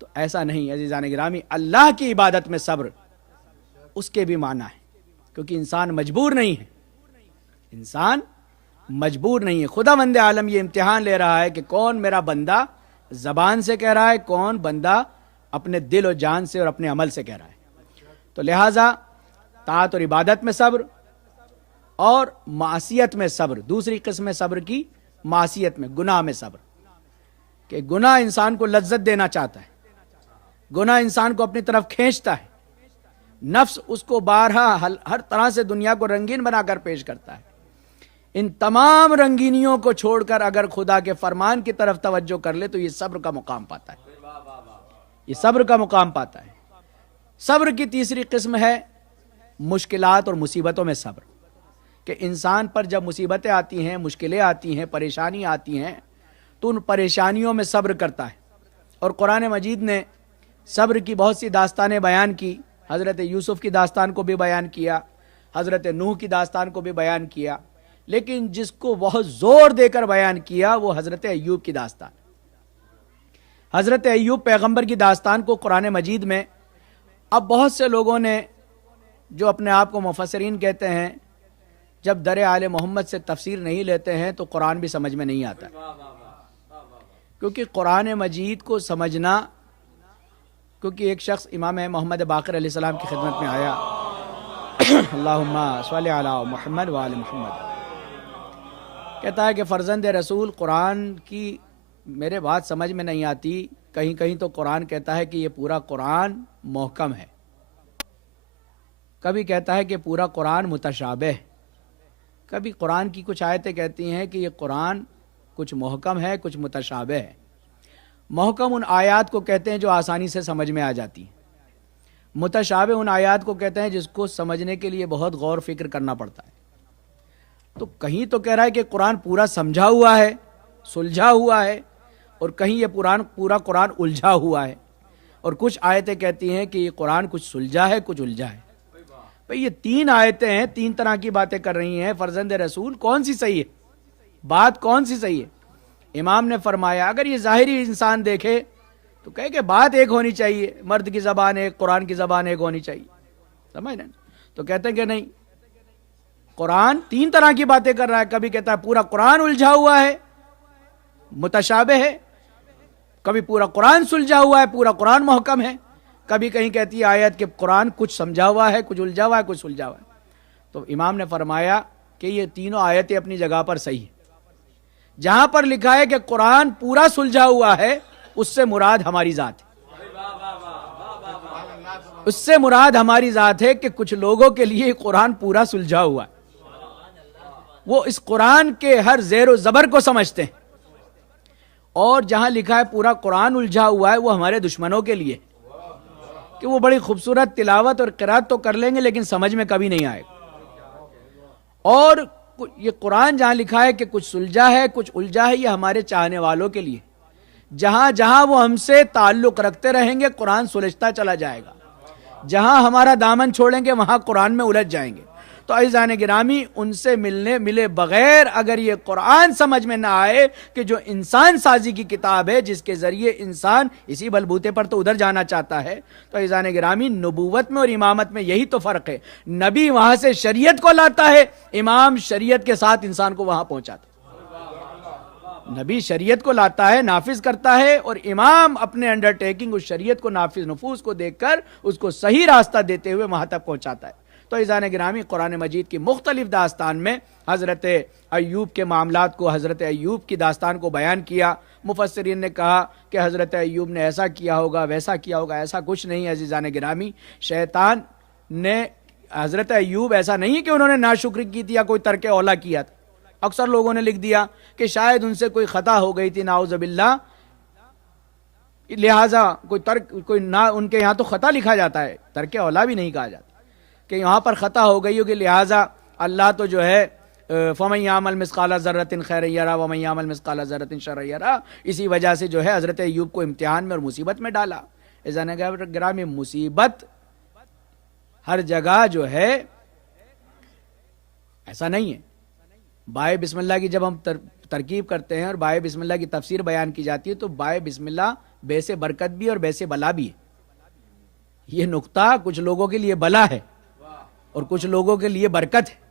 تو ایسا نہیں. عزیزان گرامی، اللہ کی عبادت میں صبر اس کے بھی معنی ہے، کیونکہ انسان مجبور نہیں ہے. انسان مجبور نہیں ہے. خداوند عالم یہ امتحان لے رہا ہے کہ کون میرا بندہ زبان سے کہہ رہا ہے، کون بندہ اپنے دل و جان سے اور اپنے عمل سے کہہ رہا ہے. تو لہٰذا طاعت اور عبادت میں صبر اور معصیت میں صبر. دوسری قسم صبر کی معصیت میں، گناہ میں صبر، کہ گناہ انسان کو لذت دینا چاہتا ہے، گناہ انسان کو اپنی طرف کھینچتا ہے، نفس اس کو بارہا ہر طرح سے دنیا کو رنگین بنا کر پیش کرتا ہے. ان تمام رنگینیوں کو چھوڑ کر اگر خدا کے فرمان کی طرف توجہ کر لے تو یہ صبر کا مقام پاتا ہے. یہ صبر کا مقام پاتا ہے. صبر کی تیسری قسم ہے مشکلات اور مصیبتوں میں صبر، کہ انسان پر جب مصیبتیں آتی ہیں، مشکلیں آتی ہیں، پریشانی آتی ہیں تو ان پریشانیوں میں صبر کرتا ہے. اور قرآن مجید نے صبر کی بہت سی داستانیں بیان کی. حضرت یوسف کی داستان کو بھی بیان کیا، حضرت نوح کی داستان کو بھی بیان کیا، لیکن جس کو بہت زور دے کر بیان کیا وہ حضرت ایوب کی داستان. حضرت ایوب پیغمبر کی داستان کو قرآن مجید میں اب بہت سے لوگوں نے جو اپنے آپ کو مفسرین کہتے ہیں، جب در آل محمد سے تفسیر نہیں لیتے ہیں تو قرآن بھی سمجھ میں نہیں آتا، کیونکہ قرآن مجید کو سمجھنا، کیونکہ ایک شخص امام محمد باقر علیہ السلام کی خدمت میں آیا، اللہم صلی علی محمد وآل محمد، کہتا ہے کہ فرزند رسول قرآن کی میرے بات سمجھ میں نہیں آتی. کہیں کہیں تو قرآن کہتا ہے کہ یہ پورا قرآن محکم ہے، کبھی کہتا ہے کہ پورا قرآن متشابہ ہے، کبھی قرآن کی کچھ آیتیں کہتی ہیں کہ یہ قرآن کچھ محکم ہے کچھ متشابہ ہے. محکم ان آیات کو کہتے ہیں جو آسانی سے سمجھ میں آ جاتی ہیں، متشابہ ان آیات کو کہتے ہیں جس کو سمجھنے کے لیے بہت غور فکر کرنا پڑتا ہے. تو کہیں تو کہہ رہا ہے کہ قرآن پورا سمجھا ہوا ہے، سلجھا ہوا ہے، اور کہیں یہ پورا قرآن الجھا ہوا ہے. اور کچھ آیتیں کہتی ہیں کہ یہ قرآن کچھ سلجھا ہے کچھ الجھا ہے. بھئی یہ تین آیتیں ہیں، تین طرح کی باتیں کر رہی ہیں. فرزند رسول کون سی صحیح ہے؟ بات کون سی صحیح ہے؟ امام نے فرمایا اگر یہ ظاہری انسان دیکھے تو کہے کہ بات ایک ہونی چاہیے، مرد کی زبان ایک، قرآن کی زبان ایک ہونی چاہیے. سمجھ رہے ہیں؟ تو کہتے ہیں کہ نہیں، قرآن تین طرح کی باتیں کر رہا ہے. کبھی کہتا ہے پورا قرآن الجھا ہوا ہے، متشابہ ہے، کبھی پورا قرآن سلجھا ہوا ہے، پورا قرآن محکم ہے، کبھی کہیں کہتی ہے آیت کہ قرآن کچھ سمجھا ہوا ہے کچھ الجھا ہوا ہے کچھ سلجھا ہوا ہے. تو امام نے فرمایا کہ یہ تینوں آیتیں اپنی جگہ پر صحیح ہیں. جہاں پر لکھا ہے کہ قرآن پورا سلجھا ہوا ہے اس سے مراد ہماری ذات ہے، اس سے مراد ہماری ذات ہے کہ کچھ لوگوں کے لیے قرآن پورا سلجھا ہوا ہے، وہ اس قرآن کے ہر زیر و زبر کو سمجھتے ہیں. اور جہاں لکھا ہے پورا قرآن الجھا ہوا ہے وہ ہمارے دشمنوں کے لیے کہ وہ بڑی خوبصورت تلاوت اور قرات تو کر لیں گے لیکن سمجھ میں کبھی نہیں آئے گا. اور یہ قرآن جہاں لکھا ہے کہ کچھ سلجھا ہے کچھ الجھا ہے یہ ہمارے چاہنے والوں کے لیے. جہاں جہاں وہ ہم سے تعلق رکھتے رہیں گے قرآن سلجھتا چلا جائے گا، جہاں ہمارا دامن چھوڑیں گے وہاں قرآن میں الجھ جائیں گے. تو عزیزان گرامی ان سے ملے بغیر اگر یہ قرآن سمجھ میں نہ آئے کہ جو انسان سازی کی کتاب ہے جس کے ذریعے انسان اسی بلبوتے پر تو ادھر جانا چاہتا ہے، تو عزیزان گرامی نبوت میں اور امامت میں یہی تو فرق ہے. نبی وہاں سے شریعت کو لاتا ہے، امام شریعت کے ساتھ انسان کو وہاں پہنچاتا ہے. نبی شریعت کو لاتا ہے، نافذ کرتا ہے، اور امام اپنے انڈرٹیکنگ اس شریعت کو نافذ نفوذ کو دیکھ کر اس کو صحیح راستہ دیتے ہوئے وہاں تک پہنچاتا ہے. تو عزیزان گرامی قرآن مجید کی مختلف داستان میں حضرت ایوب کے معاملات کو، حضرت ایوب کی داستان کو بیان کیا۔ مفسرین نے کہا کہ حضرت ایوب نے ایسا کیا ہوگا، ویسا کیا ہوگا، ایسا کچھ نہیں ہے عزیزان گرامی۔ شیطان نے حضرت ایوب ایسا نہیں کہ انہوں نے ناشکری کی تھی یا کوئی ترک اولا کیا تھا۔ اکثر لوگوں نے لکھ دیا کہ شاید ان سے کوئی خطا ہو گئی تھی نعوذ باللہ، لہٰذا کوئی نہ، ان کے یہاں تو خطا لکھا جاتا ہے، ترک اولا بھی نہیں کہا جاتا، کہ یہاں پر خطا ہو گئی ہوگی، لہٰذا اللہ تو جو ہے فَمَن يَعْمَلْ مِثْقَالَ ذَرَّةٍ خَيْرًا يَرَهُ وَمَن يَعْمَلْ مِثْقَالَ ذَرَّةٍ شَرًّا يَرَهُ، اسی وجہ سے جو ہے حضرت ایوب کو امتحان میں اور مصیبت میں ڈالا۔ عزیزان گرامی مصیبت ہر جگہ جو ہے ایسا نہیں ہے۔ بائے بسم اللہ کی جب ہم ترکیب کرتے ہیں اور بائے بسم اللہ کی تفسیر بیان کی جاتی ہے تو بائے بسم اللہ بے سے برکت بھی اور بے سے بلا بھی ہے۔ یہ نقطہ کچھ لوگوں کے لیے بلا ہے اور کچھ لوگوں کے لیے برکت ہے،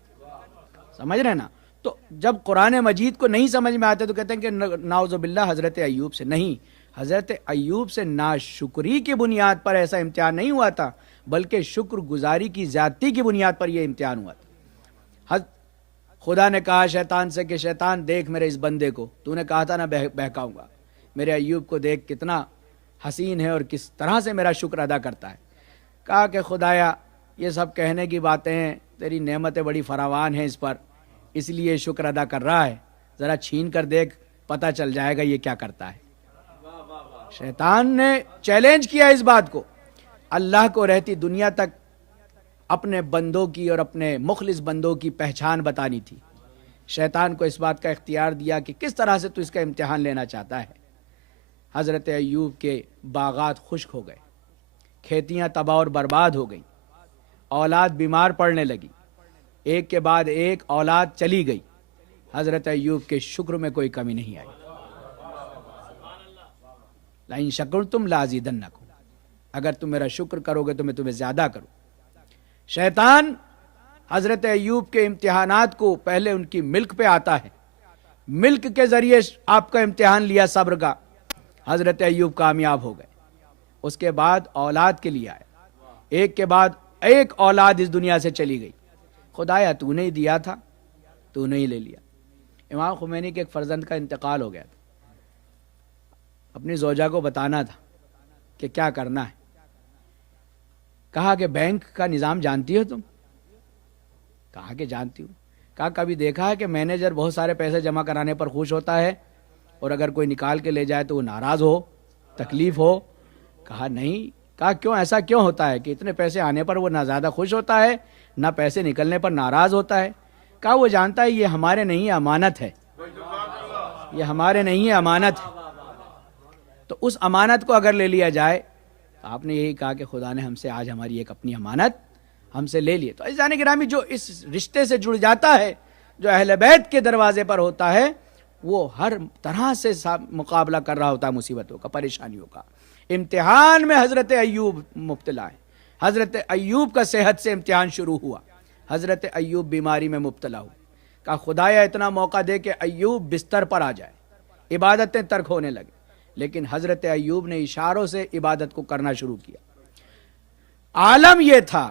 سمجھ رہے نا؟ تو جب قرآن مجید کو نہیں سمجھ میں آتے تو کہتے ہیں کہ نعوذ باللہ حضرت ایوب سے نہیں، حضرت ایوب سے ناشکری کی بنیاد پر ایسا امتحان نہیں ہوا تھا، بلکہ شکر گزاری کی زیادتی کی بنیاد پر یہ امتحان ہوا تھا۔ خدا نے کہا شیطان سے کہ شیطان دیکھ میرے اس بندے کو، تو نے کہا تھا نا بہکاؤں گا، میرے ایوب کو دیکھ کتنا حسین ہے اور کس طرح سے میرا شکر ادا کرتا ہے۔ کہا کہ خدایا یہ سب کہنے کی باتیں ہیں، تیری نعمتیں بڑی فراوان ہیں اس پر، اس لیے شکر ادا کر رہا ہے، ذرا چھین کر دیکھ، پتہ چل جائے گا یہ کیا کرتا ہے۔ شیطان نے چیلنج کیا اس بات کو۔ اللہ کو رہتی دنیا تک اپنے بندوں کی اور اپنے مخلص بندوں کی پہچان بتانی تھی، شیطان کو اس بات کا اختیار دیا کہ کس طرح سے تو اس کا امتحان لینا چاہتا ہے۔ حضرت ایوب کے باغات خشک ہو گئے، کھیتیاں تباہ اور برباد ہو گئیں، اولاد بیمار پڑنے لگی، ایک کے بعد ایک اولاد چلی گئی۔ حضرت ایوب کے شکر میں کوئی کمی نہیں آئی۔ لَإِن شَكَرْتُمْ لَأَزِيدَنَّكُمْ، اگر تم میرا شکر کرو گے تو میں تمہیں زیادہ کروں۔ شیطان حضرت ایوب کے امتحانات کو پہلے ان کی ملک پہ آتا ہے، ملک کے ذریعے آپ کا امتحان لیا صبر کا، حضرت ایوب کامیاب ہو گئے۔ اس کے بعد اولاد کے لیے آئے، ایک کے بعد ایک اولاد اس دنیا سے چلی گئی۔ خدایا تو نے ہی دیا تھا، تو نے ہی لے لیا۔ امام خمینی کے ایک فرزند کا انتقال ہو گیا تھا، اپنی زوجہ کو بتانا تھا کہ کیا کرنا ہے۔ کہا کہ بینک کا نظام جانتی ہو تم؟ کہا کہ جانتی ہوں۔ کہا کبھی دیکھا ہے کہ مینیجر بہت سارے پیسے جمع کرانے پر خوش ہوتا ہے اور اگر کوئی نکال کے لے جائے تو وہ ناراض ہو، تکلیف ہو؟ کہا نہیں۔ کہا کیوں، ایسا کیوں ہوتا ہے کہ اتنے پیسے آنے پر وہ نہ زیادہ خوش ہوتا ہے نہ پیسے نکلنے پر ناراض ہوتا ہے؟ کہا وہ جانتا ہے یہ ہمارے نہیں ہے، امانت ہے، یہ ہمارے نہیں ہے، امانت ہے، تو اس امانت کو اگر لے لیا جائے، آپ نے یہی کہا کہ خدا نے ہم سے آج ہماری ایک اپنی امانت ہم سے لے لیے۔ تو عزیزان گرامی جو اس رشتے سے جڑ جاتا ہے، جو اہل بیت کے دروازے پر ہوتا ہے، وہ ہر طرح سے مقابلہ کر رہا ہوتا ہے مصیبتوں کا، پریشانیوں کا۔ امتحان میں حضرت ایوب مبتلا ہے۔ حضرت ایوب کا صحت سے امتحان شروع ہوا، حضرت ایوب بیماری میں مبتلا ہوا۔ کہا خدایا اتنا موقع دے کہ ایوب بستر پر آ جائے، عبادتیں ترک ہونے لگے، لیکن حضرت ایوب نے اشاروں سے عبادت کو کرنا شروع کیا۔ عالم یہ تھا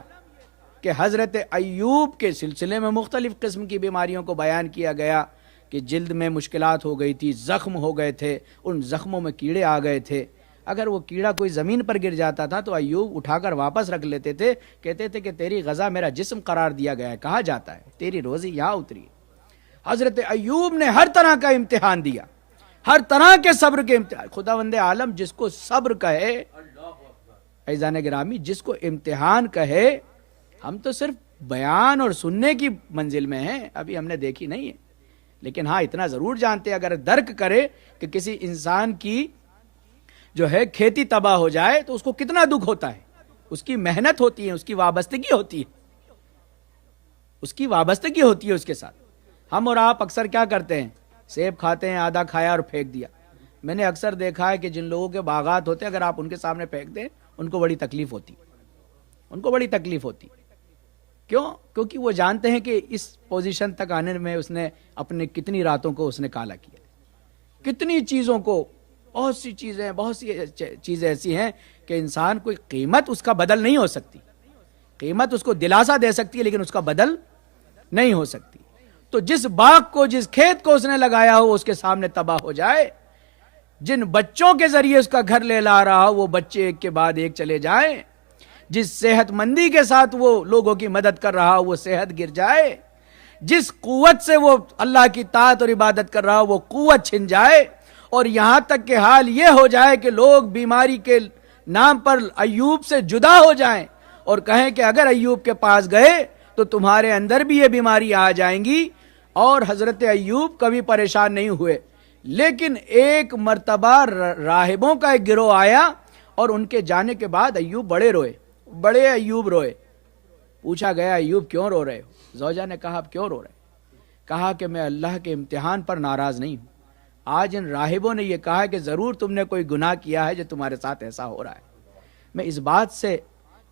کہ حضرت ایوب کے سلسلے میں مختلف قسم کی بیماریوں کو بیان کیا گیا کہ جلد میں مشکلات ہو گئی تھی، زخم ہو گئے تھے، ان زخموں میں کیڑے آ گئے تھے، اگر وہ کیڑا کوئی زمین پر گر جاتا تھا تو ایوب اٹھا کر واپس رکھ لیتے تھے، کہتے تھے کہ تیری غذا میرا جسم قرار دیا گیا ہے، کہا جاتا ہے تیری روزی یہاں اتری ہے۔ حضرت ایوب نے ہر طرح کا امتحان دیا، ہر طرح کے صبر کے امتحان۔ خداوند عالم جس کو صبر کہے، عزیزان گرامی جس کو امتحان کہے، ہم تو صرف بیان اور سننے کی منزل میں ہیں، ابھی ہم نے دیکھی نہیں ہے، لیکن ہاں اتنا ضرور جانتے اگر درک کرے کہ کسی انسان کی جو ہے کھیتی تباہ ہو جائے تو اس کو کتنا دکھ ہوتا ہے، اس کی محنت ہوتی ہے، اس کی وابستگی ہوتی ہے، اس کی وابستگی ہوتی ہے اس کے ساتھ۔ ہم اور آپ اکثر کیا کرتے ہیں، سیب کھاتے ہیں، آدھا کھایا اور پھینک دیا۔ میں نے اکثر دیکھا ہے کہ جن لوگوں کے باغات ہوتے ہیں اگر آپ ان کے سامنے پھینک دیں ان کو بڑی تکلیف ہوتی، ان کو بڑی تکلیف ہوتی۔ کیوں؟ کیونکہ وہ جانتے ہیں کہ اس پوزیشن تک آنے میں اس نے اپنے کتنی راتوں کو اس نے کالا کیا، کتنی چیزوں کو، بہت سی چیزیں ایسی ہیں کہ انسان کوئی قیمت اس کا بدل نہیں ہو سکتی، قیمت اس کو دلاسا دے سکتی ہے لیکن اس کا بدل نہیں ہو سکتی. تو جس باغ کو, جس کھیت کو اس نے لگایا ہو اس کے سامنے تباہ ہو جائے, جن بچوں کے ذریعے اس کا گھر لے لا رہا ہو وہ بچے ایک کے بعد ایک چلے جائیں, جس صحت مندی کے ساتھ وہ لوگوں کی مدد کر رہا ہو وہ صحت گر جائے, جس قوت سے وہ اللہ کی طاعت اور عبادت کر رہا ہو وہ قوت چھن جائے, اور یہاں تک کہ حال یہ ہو جائے کہ لوگ بیماری کے نام پر ایوب سے جدا ہو جائیں اور کہیں کہ اگر ایوب کے پاس گئے تو تمہارے اندر بھی یہ بیماری آ جائیں گی. اور حضرت ایوب کبھی پریشان نہیں ہوئے, لیکن ایک مرتبہ راہبوں کا ایک گروہ آیا اور ان کے جانے کے بعد ایوب بڑے ایوب روئے. پوچھا گیا ایوب کیوں رو رہے ہو؟ زوجہ نے کہا آپ کیوں رو رہے؟ کہا کہ میں اللہ کے امتحان پر ناراض نہیں ہوں. آج ان راہبوں نے یہ کہا کہ ضرور تم نے کوئی گناہ کیا ہے جو تمہارے ساتھ ایسا ہو رہا ہے. میں اس بات سے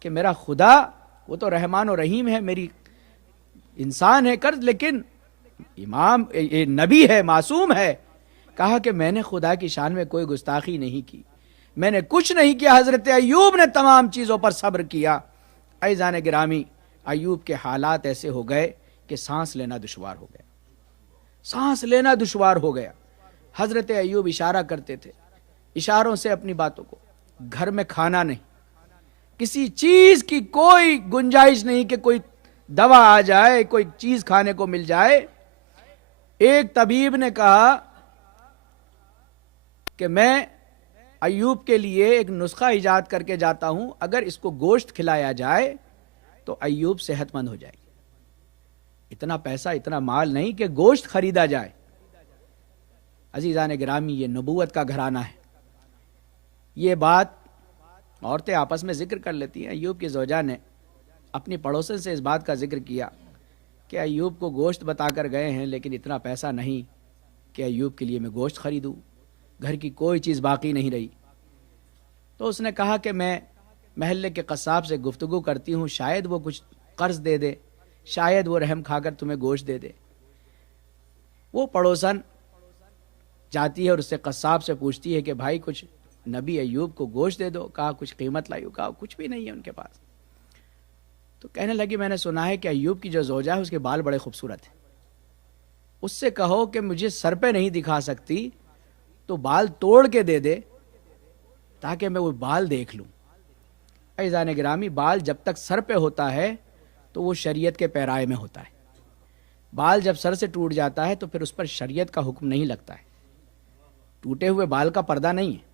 کہ میرا خدا وہ تو رحمان و رحیم ہے, میری انسان ہے قرض, لیکن امام نبی ہے, معصوم ہے. کہا کہ میں نے خدا کی شان میں کوئی گستاخی نہیں کی, میں نے کچھ نہیں کیا. حضرت ایوب نے تمام چیزوں پر صبر کیا. عزیزان گرامی, ایوب کے حالات ایسے ہو گئے کہ سانس لینا دشوار ہو گیا. حضرت ایوب اشارہ کرتے تھے, اشاروں سے اپنی باتوں کو. گھر میں کھانا نہیں, کسی چیز کی کوئی گنجائش نہیں کہ کوئی دوا آ جائے, کوئی چیز کھانے کو مل جائے. ایک طبیب نے کہا کہ میں ایوب کے لیے ایک نسخہ ایجاد کر کے جاتا ہوں, اگر اس کو گوشت کھلایا جائے تو ایوب صحت مند ہو جائے گی. اتنا پیسہ, اتنا مال نہیں کہ گوشت خریدا جائے. عزیزان گرامی, یہ نبوت کا گھرانہ ہے. یہ بات عورتیں آپس میں ذکر کر لیتی ہیں. ایوب کی زوجہ نے اپنی پڑوسن سے اس بات کا ذکر کیا کہ ایوب کو گوشت بتا کر گئے ہیں لیکن اتنا پیسہ نہیں کہ ایوب کے لیے میں گوشت خریدوں, گھر کی کوئی چیز باقی نہیں رہی. تو اس نے کہا کہ میں محلے کے قصاب سے گفتگو کرتی ہوں, شاید وہ کچھ قرض دے دے, شاید وہ رحم کھا کر تمہیں گوشت دے دے. وہ پڑوسن جاتی ہے اور اس سے قصاب سے پوچھتی ہے کہ بھائی کچھ نبی ایوب کو گوشت دے دو. کہا کچھ قیمت لائی ہو؟ کہا کچھ بھی نہیں ہے ان کے پاس. تو کہنے لگی میں نے سنا ہے کہ ایوب کی جو زوجہ ہے اس کے بال بڑے خوبصورت ہیں, اس سے کہو کہ مجھے سر پہ نہیں دکھا سکتی تو بال توڑ کے دے دے تاکہ میں وہ بال دیکھ لوں. عزیزان گرامی, بال جب تک سر پہ ہوتا ہے تو وہ شریعت کے پیرائے میں ہوتا ہے. بال جب سر سے ٹوٹ جاتا ہے تو پھر اس پر شریعت کا حکم نہیں لگتا ہے. ٹوٹے ہوئے بال کا پردہ نہیں ہے.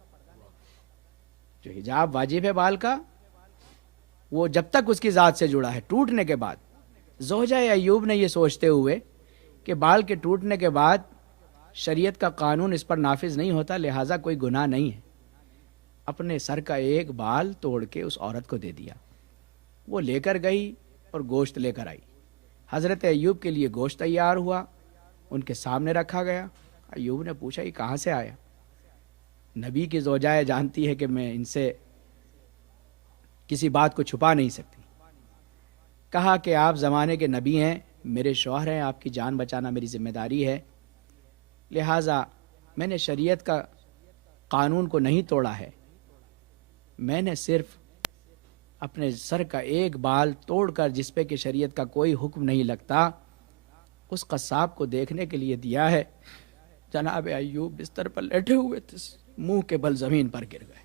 جو حجاب واجب ہے بال کا, وہ جب تک اس کی ذات سے جڑا ہے. ٹوٹنے کے بعد زوجہ ایوب نے یہ سوچتے ہوئے کہ بال کے ٹوٹنے کے بعد شریعت کا قانون اس پر نافذ نہیں ہوتا, لہٰذا کوئی گناہ نہیں ہے, اپنے سر کا ایک بال توڑ کے اس عورت کو دے دیا. وہ لے کر گئی اور گوشت لے کر آئی. حضرت ایوب کے لیے گوشت تیار ہوا, ان کے سامنے رکھا گیا. ایوب نے پوچھا یہ کہاں سے آیا؟ نبی کی زوجہ جانتی ہے کہ میں ان سے کسی بات کو چھپا نہیں سکتی. کہا کہ آپ زمانے کے نبی ہیں, میرے شوہر ہیں, آپ کی جان بچانا میری ذمہ داری ہے, لہٰذا میں نے شریعت کا قانون کو نہیں توڑا ہے, میں نے صرف اپنے سر کا ایک بال توڑ کر جس پہ کہ شریعت کا کوئی حکم نہیں لگتا اس قصاب کو دیکھنے کے لیے دیا ہے. جناب ایوب بستر پر لیٹے ہوئے تھے, منہ کے بل زمین پر گر گئے.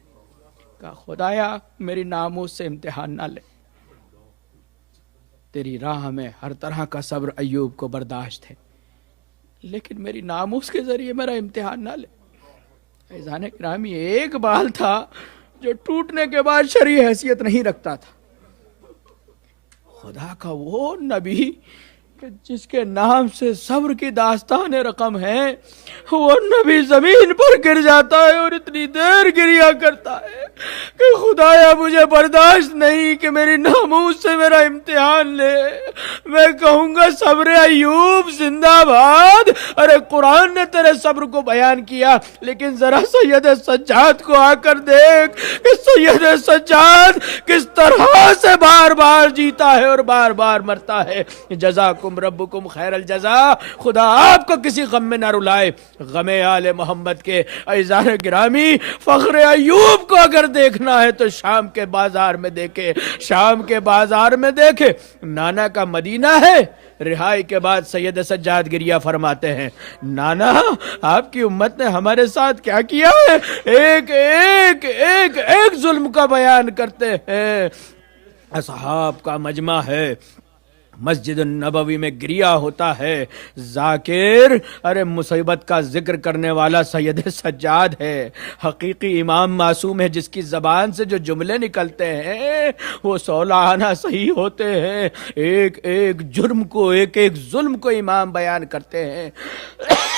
کہا خدایا میری ناموس سے امتحان نہ لے, تیری راہ میں ہر طرح کا صبر ایوب کو برداشت ہے, لیکن میری ناموس کے ذریعے میرا امتحان نہ لے. عزیزان گرامی, ایک بال تھا جو ٹوٹنے کے بعد شرعی حیثیت نہیں رکھتا تھا. خدا کا وہ نبی کہ جس کے نام سے صبر کی داستان رقم ہے, وہ نبی زمین پر گر جاتا ہے اور اتنی دیر گریا کرتا ہے کہ خدایا مجھے برداشت نہیں کہ میری ناموس سے میرا امتحان لے. میں کہوں گا صبر ایوب زندہ باد. ارے قرآن نے تیرے صبر کو بیان کیا, لیکن ذرا سید سجاد کو آ کر دیکھ کہ سید سجاد کس طرح سے بار بار جیتا ہے اور بار بار مرتا ہے. جزاک جزاکم ربکم خیر الجزا، خدا آپ کو کسی غم میں نہ رلائے۔ غم آل محمد کے عزیزان گرامی، فخر ایوب کو اگر دیکھنا ہے تو شام کے بازار میں دیکھے، شام کے بازار میں دیکھے، نانا کا مدینہ ہے، رہائی کے بعد سید سجاد گریہ فرماتے ہیں، نانا آپ کی امت نے ہمارے ساتھ کیا کیا ہے، ایک ایک ایک ایک ظلم کا بیان کرتے ہیں۔ اصحاب کا مجمع ہے، مسجد النبوی میں گریہ ہوتا ہے، ذاکر ارے مصیبت کا ذکر کرنے والا سید سجاد ہے، حقیقی امام معصوم ہے، جس کی زبان سے جو جملے نکلتے ہیں وہ سولانہ صحیح ہوتے ہیں، ایک ایک جرم کو، ایک ایک ظلم کو امام بیان کرتے ہیں۔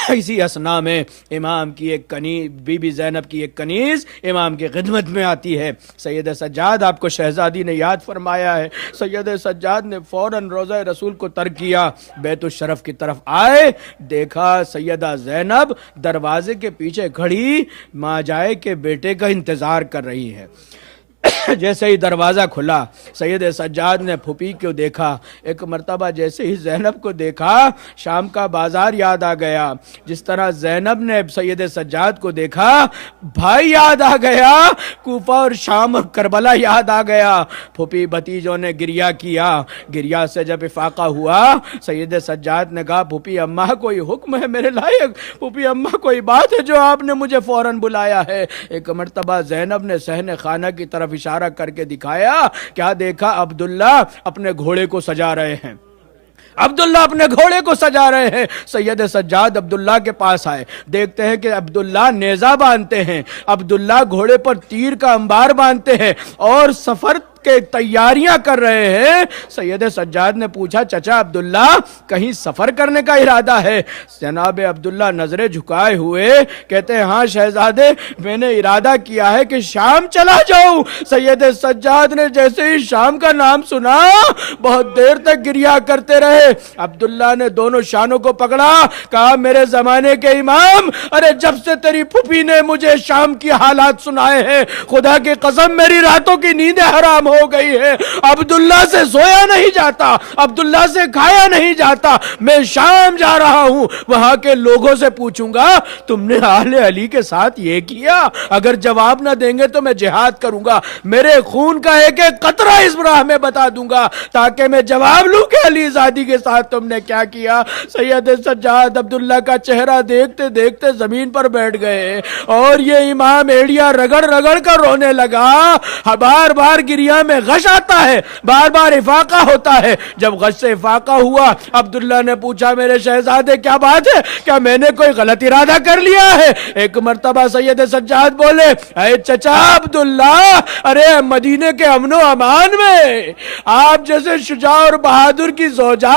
اسی اسنا میں امام کی ایک کنیز، بی بی زینب کی ایک کنیز امام کی خدمت میں آتی ہے۔ سید سجاد، آپ کو شہزادی نے یاد فرمایا ہے، سید سجاد نے فوراً روضہ رسول کو ترک کیا، بیت الشرف کی طرف آئے، دیکھا سیدہ زینب دروازے کے پیچھے کھڑی ماں جائے کے بیٹے کا انتظار کر رہی ہے۔ جیسے ہی دروازہ کھلا، سید سجاد نے پھوپھی کو دیکھا، ایک مرتبہ جیسے ہی زینب کو دیکھا، شام کا بازار یاد آ گیا، جس طرح زینب نے سید سجاد کو دیکھا، بھائی یاد آ گیا، کوفہ اور شام اور کربلا یاد آ گیا۔ پھوپھی بھتیجوں نے گریہ کیا، گریہ سے جب افاقہ ہوا، سید سجاد نے کہا، پھوپھی اماں کوئی حکم ہے میرے لائق، پھوپھی اماں کوئی بات ہے جو آپ نے مجھے فوراً بلایا ہے۔ ایک مرتبہ زینب نے صحن خانہ کی طرف اشارہ کر کے دکھایا، کیا دیکھا؟ عبداللہ اپنے گھوڑے کو سجا رہے ہیں، عبداللہ اپنے گھوڑے کو سجا رہے ہیں۔ سید سجاد عبداللہ کے پاس آئے، دیکھتے ہیں کہ عبداللہ نیزہ باندھتے ہیں، عبداللہ گھوڑے پر تیر کا انبار باندھتے ہیں اور سفر کے تیاریاں کر رہے ہیں۔ سید سجاد نے پوچھا، چچا عبداللہ کہیں سفر کرنے کا ارادہ ہے؟ جناب عبداللہ نظریں جھکائے ہوئے کہتے ہیں، ہاں شہزادے، میں نے ارادہ کیا ہے کہ شام چلا جاؤں۔ سید سجاد نے جیسے ہی شام کا نام سنا، بہت دیر تک گریہ کرتے رہے۔ عبداللہ نے دونوں شانوں کو پکڑا، کہا، میرے زمانے کے امام، ارے جب سے تیری پھوپھی نے مجھے شام کی حالات سنائے ہیں، خدا کی قسم میری راتوں کی نیندیں حرام ہو گئی ہے، عبداللہ سے سویا نہیں جاتا، عبداللہ سے کھایا نہیں جاتا، میں شام جا رہا ہوں، وہاں کے لوگوں سے پوچھوں گا تم نے آل علی کے ساتھ یہ کیا، اگر جواب نہ دیں گے تو میں جہاد کروں گا، میرے خون کا ایک ایک قطرہ اس راہ میں بتا دوں گا تاکہ میں جواب لوں کہ علی زادی کے ساتھ تم نے کیا کیا۔ سید سجاد عبداللہ کا چہرہ دیکھتے دیکھتے زمین پر بیٹھ گئے اور یہ امام ایڑیا رگڑ رگڑ کر رونے لگا۔ بار بار گریہ میں غش آتا ہے، بار بار افاقہ ہوتا ہے۔ جب غش سے افاقہ ہوا، عبداللہ نے پوچھا، میرے شہزادے کیا بات ہے، کیا میں نے کوئی غلط ارادہ کر لیا ہے؟ ایک مرتبہ سید سجاد بولے، اے چچا عبداللہ، ارے مدینے کے امن و امان میں آپ جیسے شجاع اور بہادر کی زوجہ،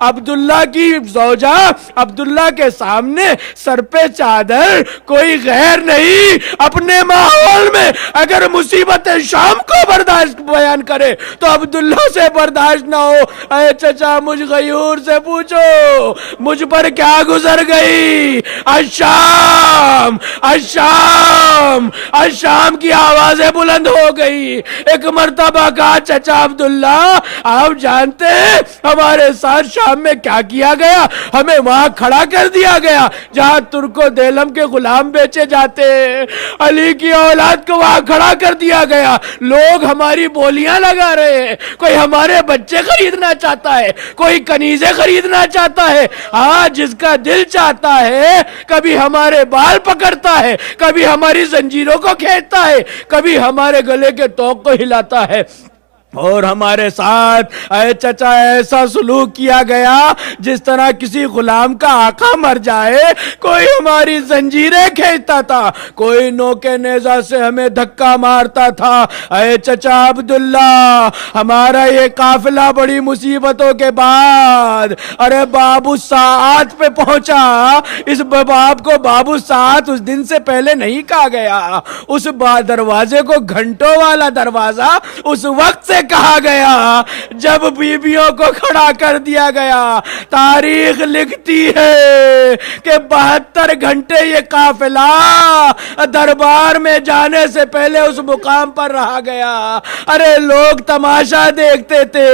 عبداللہ کی زوجہ، عبداللہ کے سامنے سر پہ چادر، کوئی غیر نہیں، اپنے ماحول میں اگر مصیبت شام کو برداشت بیان کرے تو عبداللہ سے برداشت نہ ہو۔ اے چچا، مجھ غیور سے پوچھو مجھ پر کیا گزر گئی۔ الشام الشام الشام کی آوازیں بلند ہو گئی۔ ایک مرتبہ کہا، چچا عبداللہ، آپ جانتے ہیں ہمارے ساتھ شام میں کیا کیا گیا؟ ہمیں وہاں کھڑا کر دیا گیا جہاں ترک و دیلم کے غلام بیچے جاتے ہیں، علی کی اولاد کو وہاں کھڑا کر دیا گیا، لوگ ہماری بولیاں لگا رہے ہیں، کوئی ہمارے بچے خریدنا چاہتا ہے، کوئی کنیزیں خریدنا چاہتا ہے، ہاں جس کا دل چاہتا ہے کبھی ہمارے بال پکڑتا ہے، کبھی ہماری زنجیروں کو کھینچتا ہے، کبھی ہمارے گلے کے توق کو ہلاتا ہے۔ اور ہمارے ساتھ اے چچا ایسا سلوک کیا گیا جس طرح کسی غلام کا آقا مر جائے، کوئی ہماری زنجیریں کھینچتا تھا، کوئی نوکے نیزہ سے ہمیں دھکا مارتا تھا۔ اے چچا عبداللہ، ہمارا یہ قافلہ بڑی مصیبتوں کے بعد ارے باب الساعات پہ پہنچا۔ اس باب کو باب الساعات اس دن سے پہلے نہیں کہا گیا، اس دروازے کو گھنٹوں والا دروازہ اس وقت سے سے کہا گیا جب بیویوں کو کھڑا کر دیا گیا تاریخ لکھتی ہے کہ 72 گھنٹے یہ قافلہ دربار میں جانے سے پہلے اس مقام پر رہا گیا. ارے لوگ تماشا دیکھتے تھے.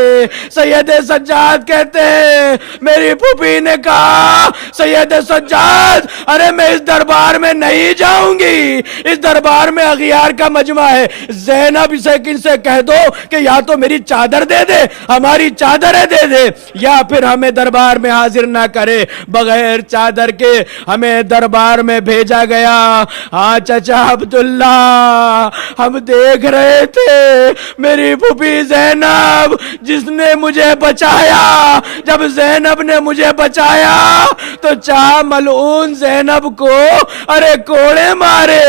سید سجاد کہتے ہیں میری پھوپھی نے کہا سید سجاد ارے میں اس دربار میں نہیں جاؤں گی, اس دربار میں اغیار کا مجمع ہے. زینب سے کہہ دو کہ یا تو میری چادر دے دے, ہماری چادریں دے دے, یا پھر ہمیں دربار میں حاضر نہ کرے. بغیر چادر کے ہمیں دربار میں بھیجا گیا. ہاں چچا عبداللہ ہم دیکھ رہے تھے میری پھوپھی زینب جس نے مجھے بچایا. جب زینب نے مجھے بچایا تو چاہ ملعون زینب کو ارے کوڑے مارے.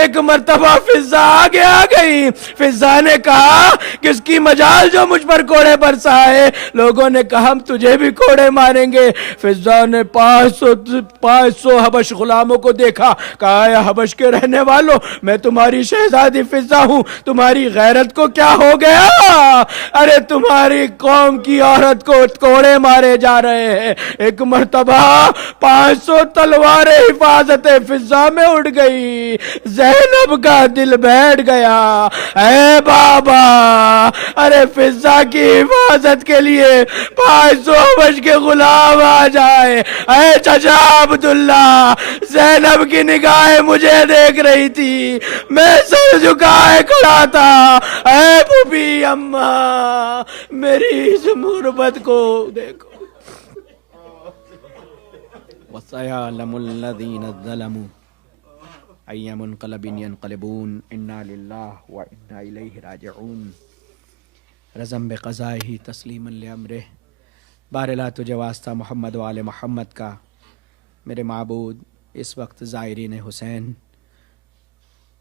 ایک مرتبہ فضا آگے آ گئی. فضا نے کہا کس کی مجال جو مجھ پر کوڑے برسائے. لوگوں نے کہا ہم تجھے بھی کوڑے ماریں گے. فضا نے 500 حبش غلاموں کو دیکھا, کہا اے حبش کے رہنے والوں میں تمہاری شہزادی فضا ہوں, تمہاری غیرت کو کیا ہو گیا؟ ارے تمہاری قوم کی عورت کو کوڑے مارے جا رہے ہیں. ایک مرتبہ 500 تلواریں حفاظت فضا میں اڑ گئی. زینب کا دل بیٹھ گیا. اے بابا ارے فضا کی حفاظت کے لیے 500 حبش کے غلام آ جائے. اے چچا عبداللہ زینب کی نگاہیں مجھے دیکھ رہی تھی, میں سر جھکائے کھڑا تھا. اے پھوپھی اماں میری اس مربت کو دیکھو. وَسَيَعْلَمُ الَّذِينَ ظَلَمُوا أَيَّ مُنْقَلَبٍ يَنْقَلِبُونَ إِنَّا لِلَّهِ وَإِنَّا إِلَيْهِ راجعون. رضم بقضائه تسلیما لامرہ. بارلا تجھے واسطہ محمد و آل محمد کا. میرے معبود اس وقت زائرین حسین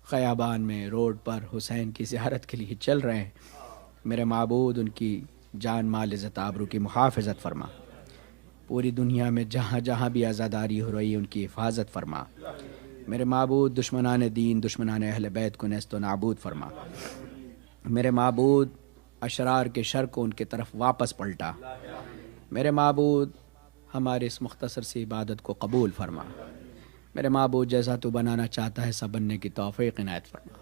خیابان میں روڈ پر حسین کی زیارت کے لیے چل رہے ہیں. میرے معبود ان کی جان مال عزت آبرو کی محافظت فرما. پوری دنیا میں جہاں جہاں بھی عزاداری ہو رہی ہے ان کی حفاظت فرما. میرے معبود دشمنان دین دشمنان اہل بیت کو نیست و نابود فرما. میرے معبود اشرار کے شر کو ان کی طرف واپس پلٹا. میرے معبود ہمارے اس مختصر سی عبادت کو قبول فرما. میرے معبود جیسا تو بنانا چاہتا ہے سب بننے کی توفیق عنایت فرما.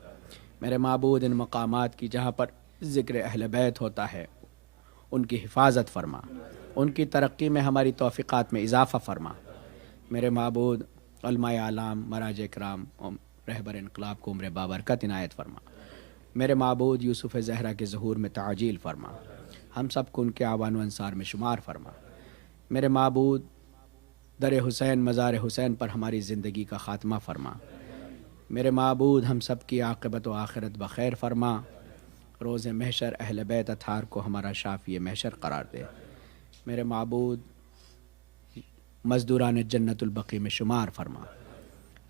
میرے معبود ان مقامات کی جہاں پر ذکر اہل بیت ہوتا ہے ان کی حفاظت فرما, ان کی ترقی میں ہماری توفیقات میں اضافہ فرما. میرے معبود علماء اعلام مراجع کرام رہبر انقلاب کو عمر بابرکت عنایت فرما. میرے معبود یوسف زہرا کے ظہور میں تعجیل فرما, ہم سب کو ان کے آوان و انصار میں شمار فرما. میرے معبود در حسین مزار حسین پر ہماری زندگی کا خاتمہ فرما. میرے معبود ہم سب کی عاقبت و آخرت بخیر فرما. روز محشر اہل بیت اطہار کو ہمارا شافی محشر قرار دے. میرے معبود مزدوران جنت البقیع میں شمار فرما.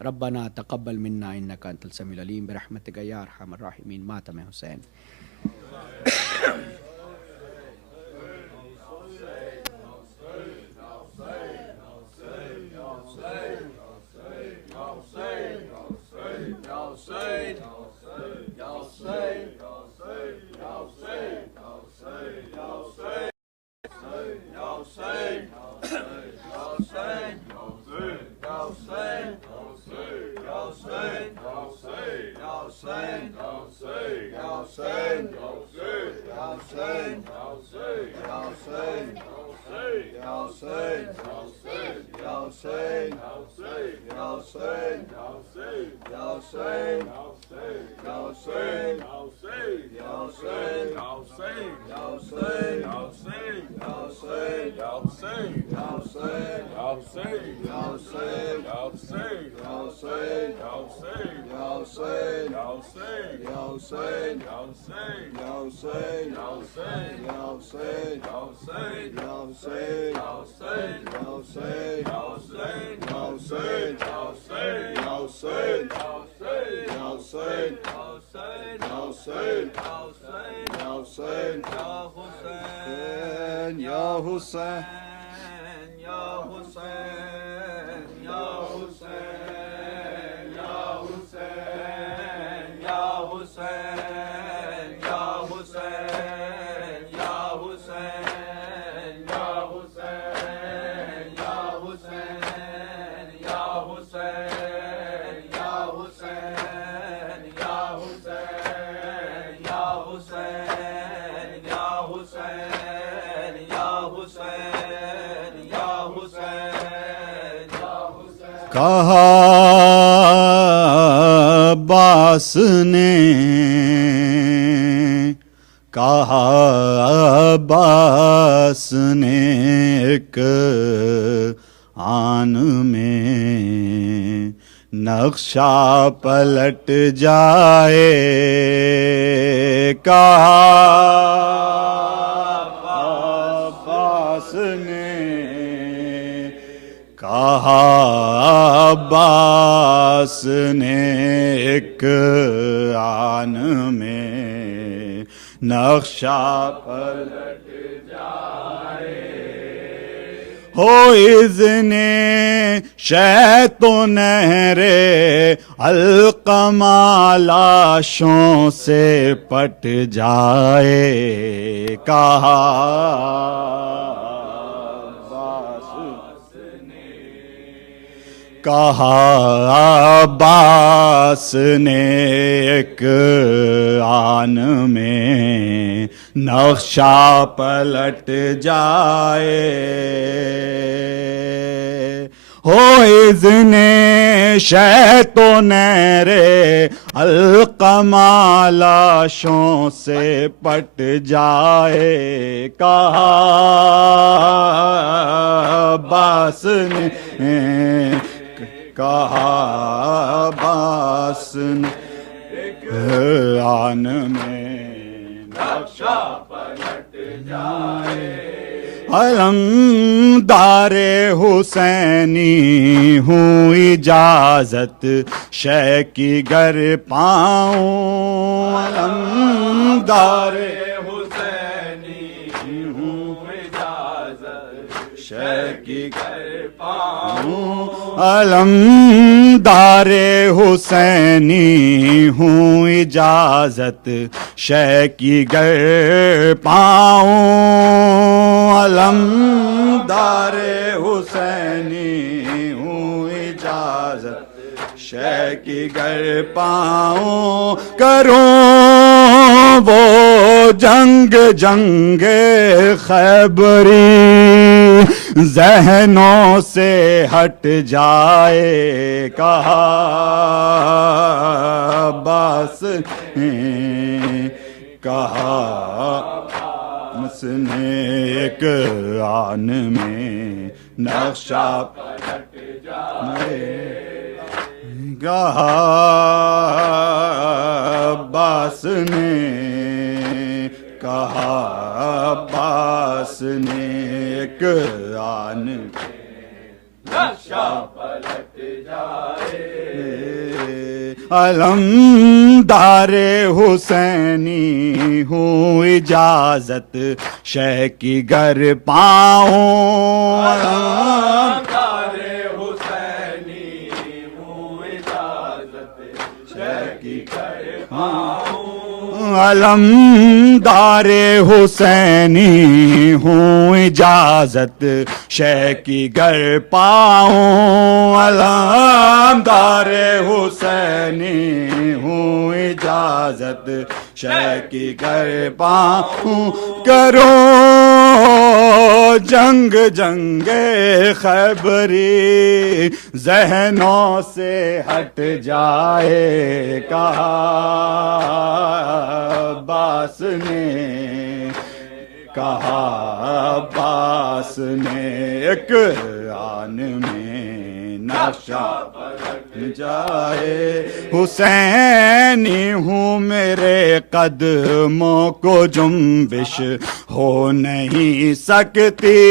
ربنا تقبل منا انک انت السمیع العلیم برحمتک یا ارحم الراحمین. ماتم حسین. یا حسین کہا عباس نے، کہا عباس نے ایک آن میں نقشہ پلٹ جائے، کہا عباس نے، کہا عباس نے ایک آن میں نقشہ پلٹ جائے، ہو اذن شیط و نہر القمہ لاشوں سے پٹ جائے، کہا کہا عباس نے ایک آن میں نقشہ پلٹ جائے، ہو اذن شیط و نہر القمہ لاشوں سے پٹ جائے، کہا عباس نے، کہا عباس نے ایک آن میں نقشہ پلٹ جائے، علمدار حسینی ہوں اجازت شے کی گر پاؤں، علمدار حسینی ہوں اجازت شے کی گر پاؤں، علمدار حسینی ہوں اجازت شے کی گر پاؤں، علمدار حسینی ہوں اجازت شے کی گر پاؤں، کروں وہ جنگ جنگ خیبری ذہنوں سے ہٹ جائے، کہا عباس نے، کہا عباس نے ایک آن میں نقشہ پلٹ جائے، کہا عباس نے، کہا عباس نے ایک آن نقشہ پلٹ جائے، علمدار حسینی ہوں اجازت شے کی گر پاؤں، علمدار حسینی ہوں اجازت شے کی گر پاؤں، علمدار حسینی ہوں اجازت شے کی گر پاؤں، علمدار حسینی ہوں اجازت شے کی گر پاؤں، کرو جنگ جنگ خیبری ذہنوں سے ہٹ جائے، کہا عباس نے، کہا عباس نے ایک آن میں نقشہ پلٹ جائے، حسینی ہوں میرے قدموں کو جنبش ہو نہیں سکتی،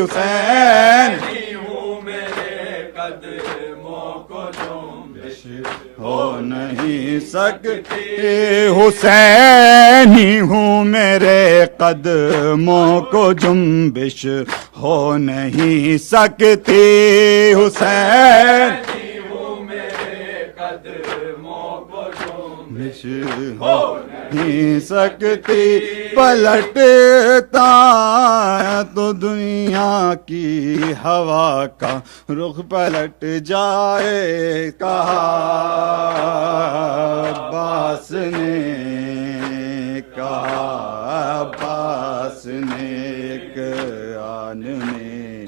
حسینی ہوں میرے قدموں کو جنبش ہو نہیں سکتی، حسینی ہوں میرے قدموں کو جنبش ہو نہیں سکتی، حسینی ہوں میرے قدموں کو جنبش ہو نہیں سکتی، پلٹتا تو دنیا کی ہوا کا رخ پلٹ جائے، کہا عباس نے، کہا عباس نے ایک آن میں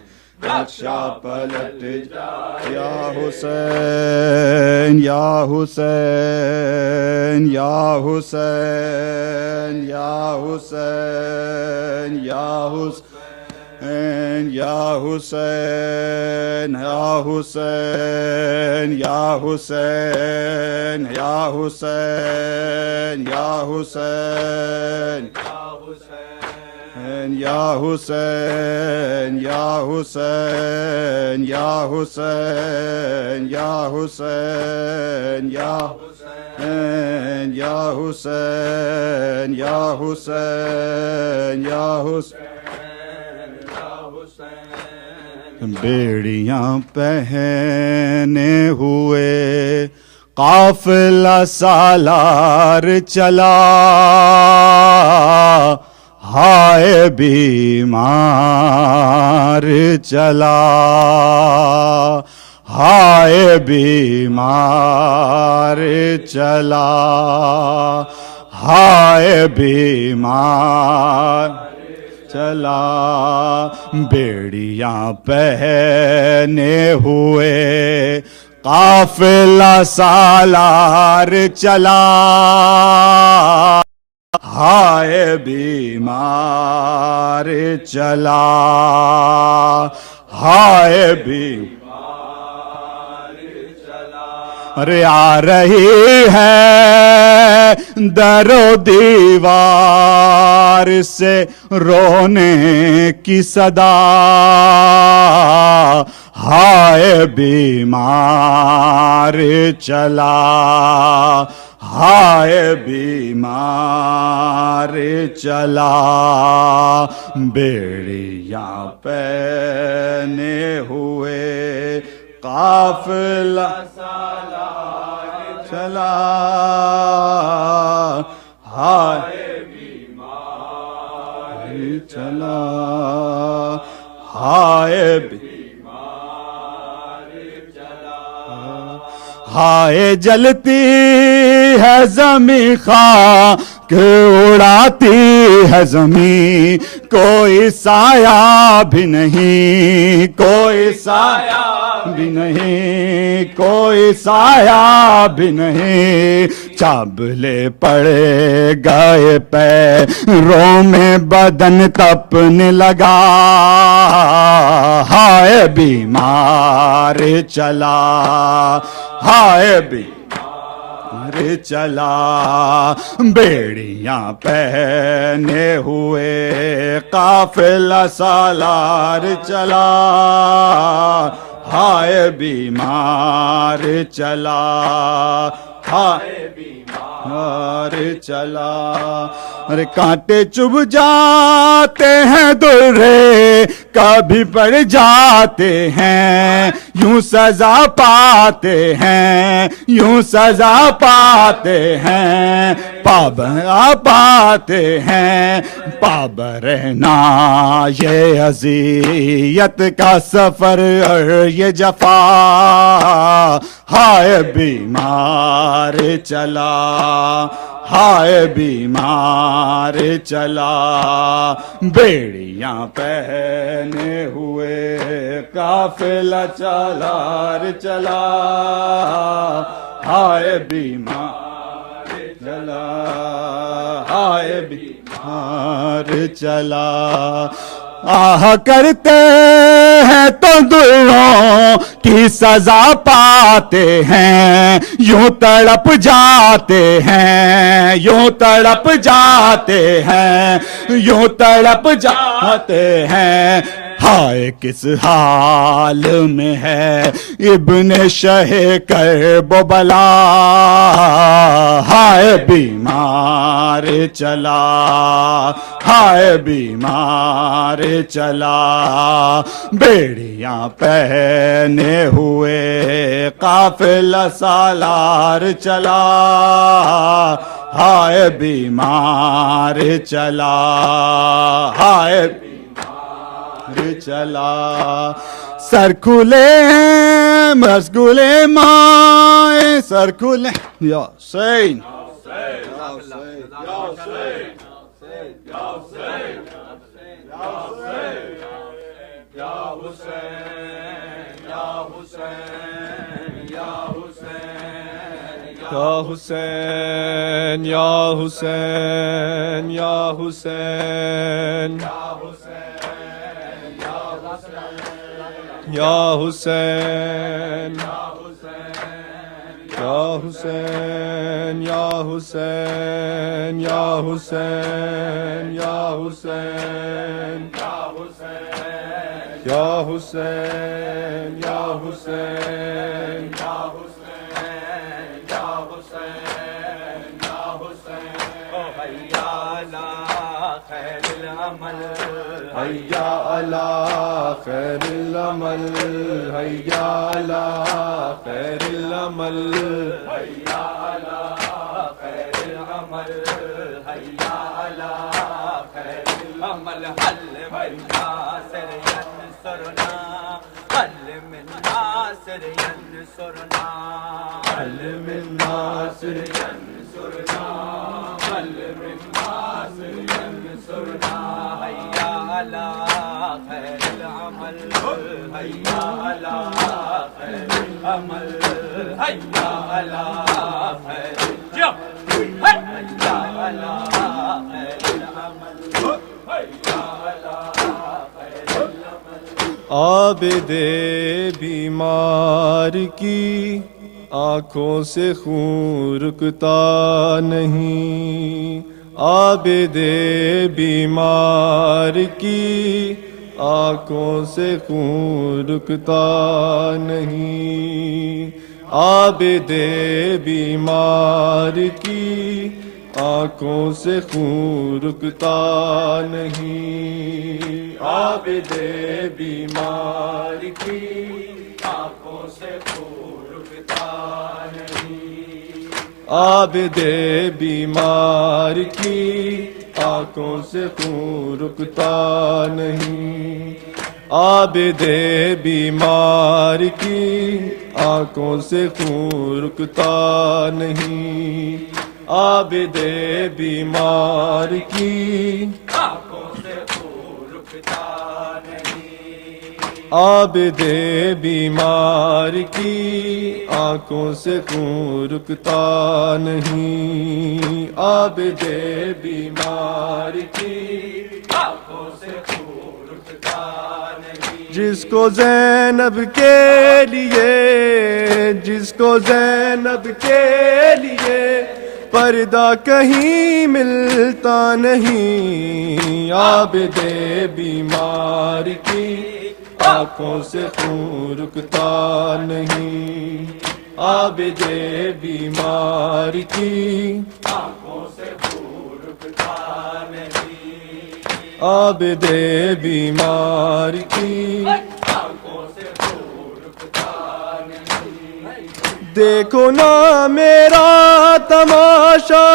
نقشہ پلٹ جائے یا حسین یا حسین یا حسین یا حسین یا حسین یا حسین یا حسین یا حسین یا حسین یا حسین یا حسین یا حسین یا حسین یا حسین یا حسین یا حسین یا حسین یا حسین بیڑیاں پہنے ہوئے قافلہ سالار چلا ہائے بیمار چلا ہائے بیمار چلا ہائے بیمار چلا بیڑیاں پہنے ہوئے قافلہ سالار چلا ہائے بیمار چلا ہائے بیمار چلا ارے آ رہی ہے در و دیوار سے رونے کی صدا ہائے بیمار چلا ہائے بیمار چلا بیڑیاں پہنے ہوئے قافلہ چلا ہائے بیمار چلا ہائے ہائے جلتی ہے زمیں خاک اڑاتی ہے زمیں کوئی سایہ بھی نہیں کوئی سایہ بھی نہیں کوئی سایہ بھی نہیں چابلے پڑے گئے پیروں میں بدن تپنے لگا ہائے بیمار چلا ہائے بیمار چلا بیڑیاں پہنے ہوئے قافلہ سالار چلا ہائے بیمار چلا ہائے بیمار چلا ارے کانٹے چبھ جاتے ہیں درے کبھی پڑ جاتے ہیں یوں سزا پاتے ہیں یوں سزا پاتے ہیں پابرا پاتے ہیں پابر رہنا یہ اذیت کا سفر اور یہ جفا ہائے بیمار چلا ہائے بیمار چلا بیڑیاں پہنے ہوئے قافلہ سالار چلا ہائے بیمار چلا ہائے بیمار چلا آہ کرتے ہیں تو دلوں کی سزا پاتے ہیں یوں تڑپ جاتے ہیں یوں تڑپ جاتے ہیں یوں تڑپ جاتے ہیں ہائے کس حال میں ہے ابن شہ کرب و بلا ہائے بیمار چلا ہائے بیمار چلا بیڑیاں پہنے ہوئے قافلہ سالار چلا ہائے بیمار چلا ہائے چلا سر کھلے مسگولے مائے سر کھلے یا حسین یا حسین یا حسین یا حسین یا حسین یا حسین یا حسین یا حسین یا حسین یا حسین یا حسین یا حسین حیا علی خیر العمل حیا علی خیر العمل حیا علی خیر العمل حیا علی خیر العمل حل من ناصر ینصرنا حل من ناصر ینصرنا حل من ناصر ینصرنا حل من ناصر ینصرنا حیا علی خیر العمل حیا علی خیر العمل حیا علی خیر عابد بیمار کی آنکھوں سے خون رکتا نہیں عابد بیمار کی آنکھوں سے خون رکتا نہیں عابد بیمار کی آنکھوں سے خون رکتا نہیں عابد بیمار کی آنکھوں سے خون رکتا نہیں عابد بیمار کی آنکھوں سے خون رکتا نہیں عابد بیمار کی آنکھوں سے خون رکتا نہیں عابد بیمار کی آنکھوں سے خون رکتا نہیں عابد بیمار کی آنکھوں سے خون رکتا نہیں عابد بیمار کی آنکھوں سے خون رکتا نہیں جس کو زینب کے لیے جس کو زینب کے لیے پردہ کہیں ملتا نہیں عابد بیمار کی آنکھوں سے خون رکتا نہیں عابد بیمار کی آنکھوں سے خون رکتا نہیں عابد بیمار کی آنکھوں سے خون رکتا نہیں دیکھو نا میرا تماشا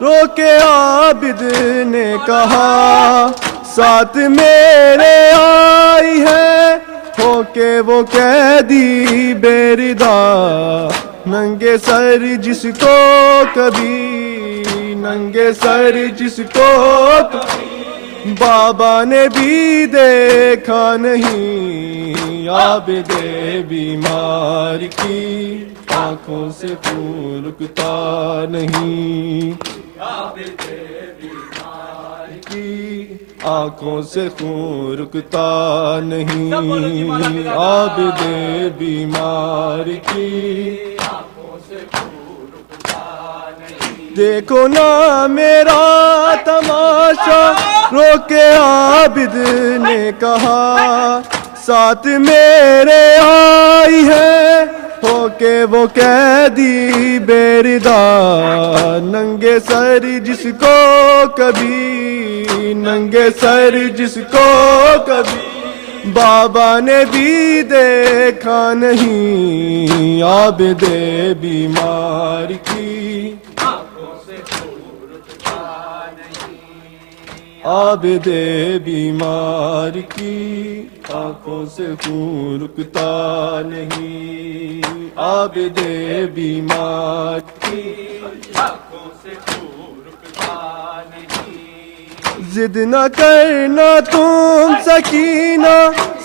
رو کے عابد نے کہا ساتھ میرے آئی ہے ہو کے وہ قیدی بے ردا ننگے سر جس کو کبھی ننگے سر جس کو کبھی بابا نے بھی دیکھا نہیں عابد بیمار کی آنکھوں سے خون رکتا نہیں عابد بیمار کی آنکھوں سے خون رکتا نہیں عابد بیمار کی آنکھوں سے خون رکتا نہیں دیکھو نا میرا تماشا رو کے عابد نے کہا ساتھ میرے آئی ہے ہو کے وہ قیدی بے ردا ننگے سر جس کو کبھی ننگے سر جس کو کبھی بابا نے بھی دیکھا نہیں عابد بیمار کی آنکھوں سے خون رکتا نہیں عابد بیمار کی آنکھوں سے خون رکتا نہیں عابد بیمار کی آنکھوں سے خون رکتا نہیں ضد نہ کرنا تم سکینہ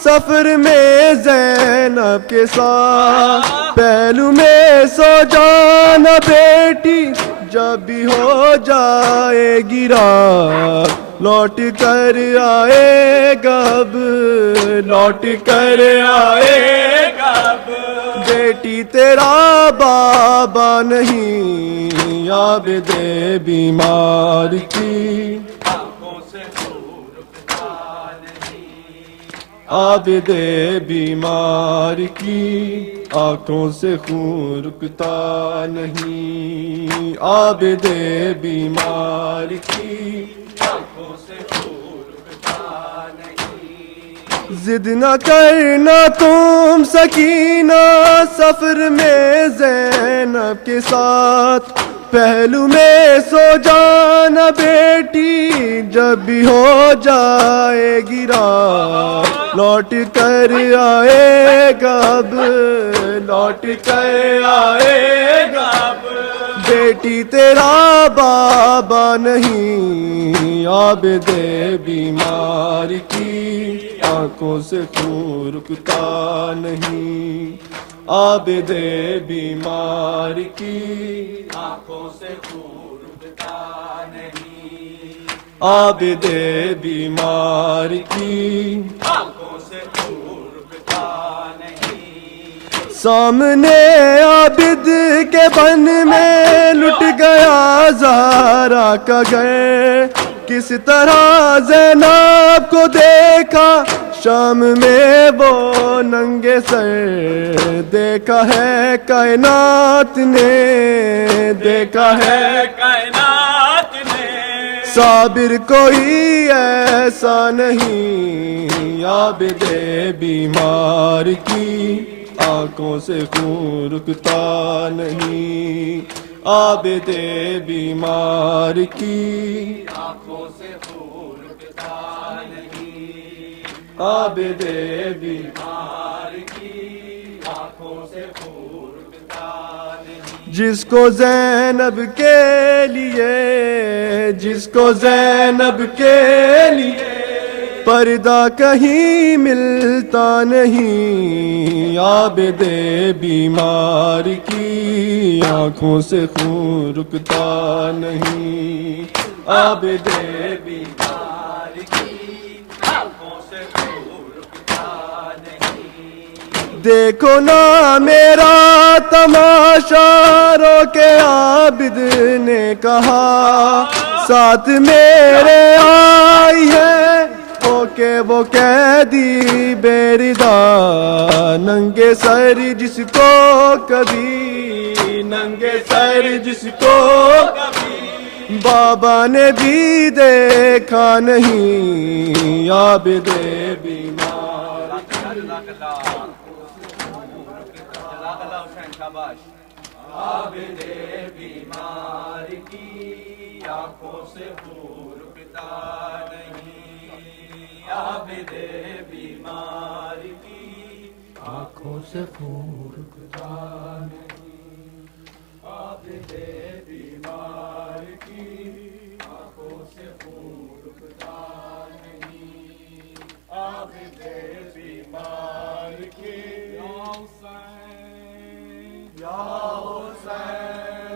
سفر میں زینب کے ساتھ پہلو میں سو جانا بیٹی جب بھی ہو جائے گی رات لوٹ کر آئے گا اب لوٹ کر آئے گا اب بیٹی تیرا بابا نہیں عابد بیمار کی عابد بیمار کی آنکھوں سے خون رکتا نہیں عابد بیمار کی آنکھوں سے خون رکتا نہیں ضد نہ کرنا تم سکینہ سفر میں زینب کے ساتھ پہلو میں سو جانا بیٹی جب بھی ہو جائے گی رات لوٹ کر آئے گا اب لوٹ کر آئے گا اب بیٹی تیرا بابا نہیں عابد بیمار کی آنکھوں سے خون رکتا نہیں عابد بیمار کی آنکھوں سے خون رکتا نہیں عابد بیمار کی آنکھوں سے خون رکتا نہیں سامنے عابد کے بن میں لٹ گیا زہرا کا گھر کس طرح زینب کو دیکھا شام میں وہ ننگے سر دیکھا ہے کائنات نے دیکھا ہے کائنات نے صابر کوئی ایسا نہیں عابد بیمار کی آنکھوں سے خون رکتا نہیں عابد بیمار کی آنکھوں سے خون رکتا نہیں عابد بیمار کی آنکھوں سے خون رکتا نہیں جس کو زینب کے لیے جس کو زینب کے لیے پردہ کہیں ملتا نہیں عابد بیمار کی آنکھوں سے خون رکتا نہیں عابد بیمار کی آنکھوں سے خون رکتا نہیں دیکھو نا میرا تماشا رو کے عابد نے کہا ساتھ میرے آئی ہے کہ وہ قیدی بیردہ ننگے سر جس کو کبھی ننگے سر جس کو کبھی بابا نے بھی دیکھا نہیں عابد بیمار عابد بیمار کی آنکھوں سے خون رکتا نہیں عابد بیمار کی آنکھوں سے خون رکتا نہیں عابد بیمار کی آنکھوں سے خون رکتا نہیں عابد بیمار کی یا حسین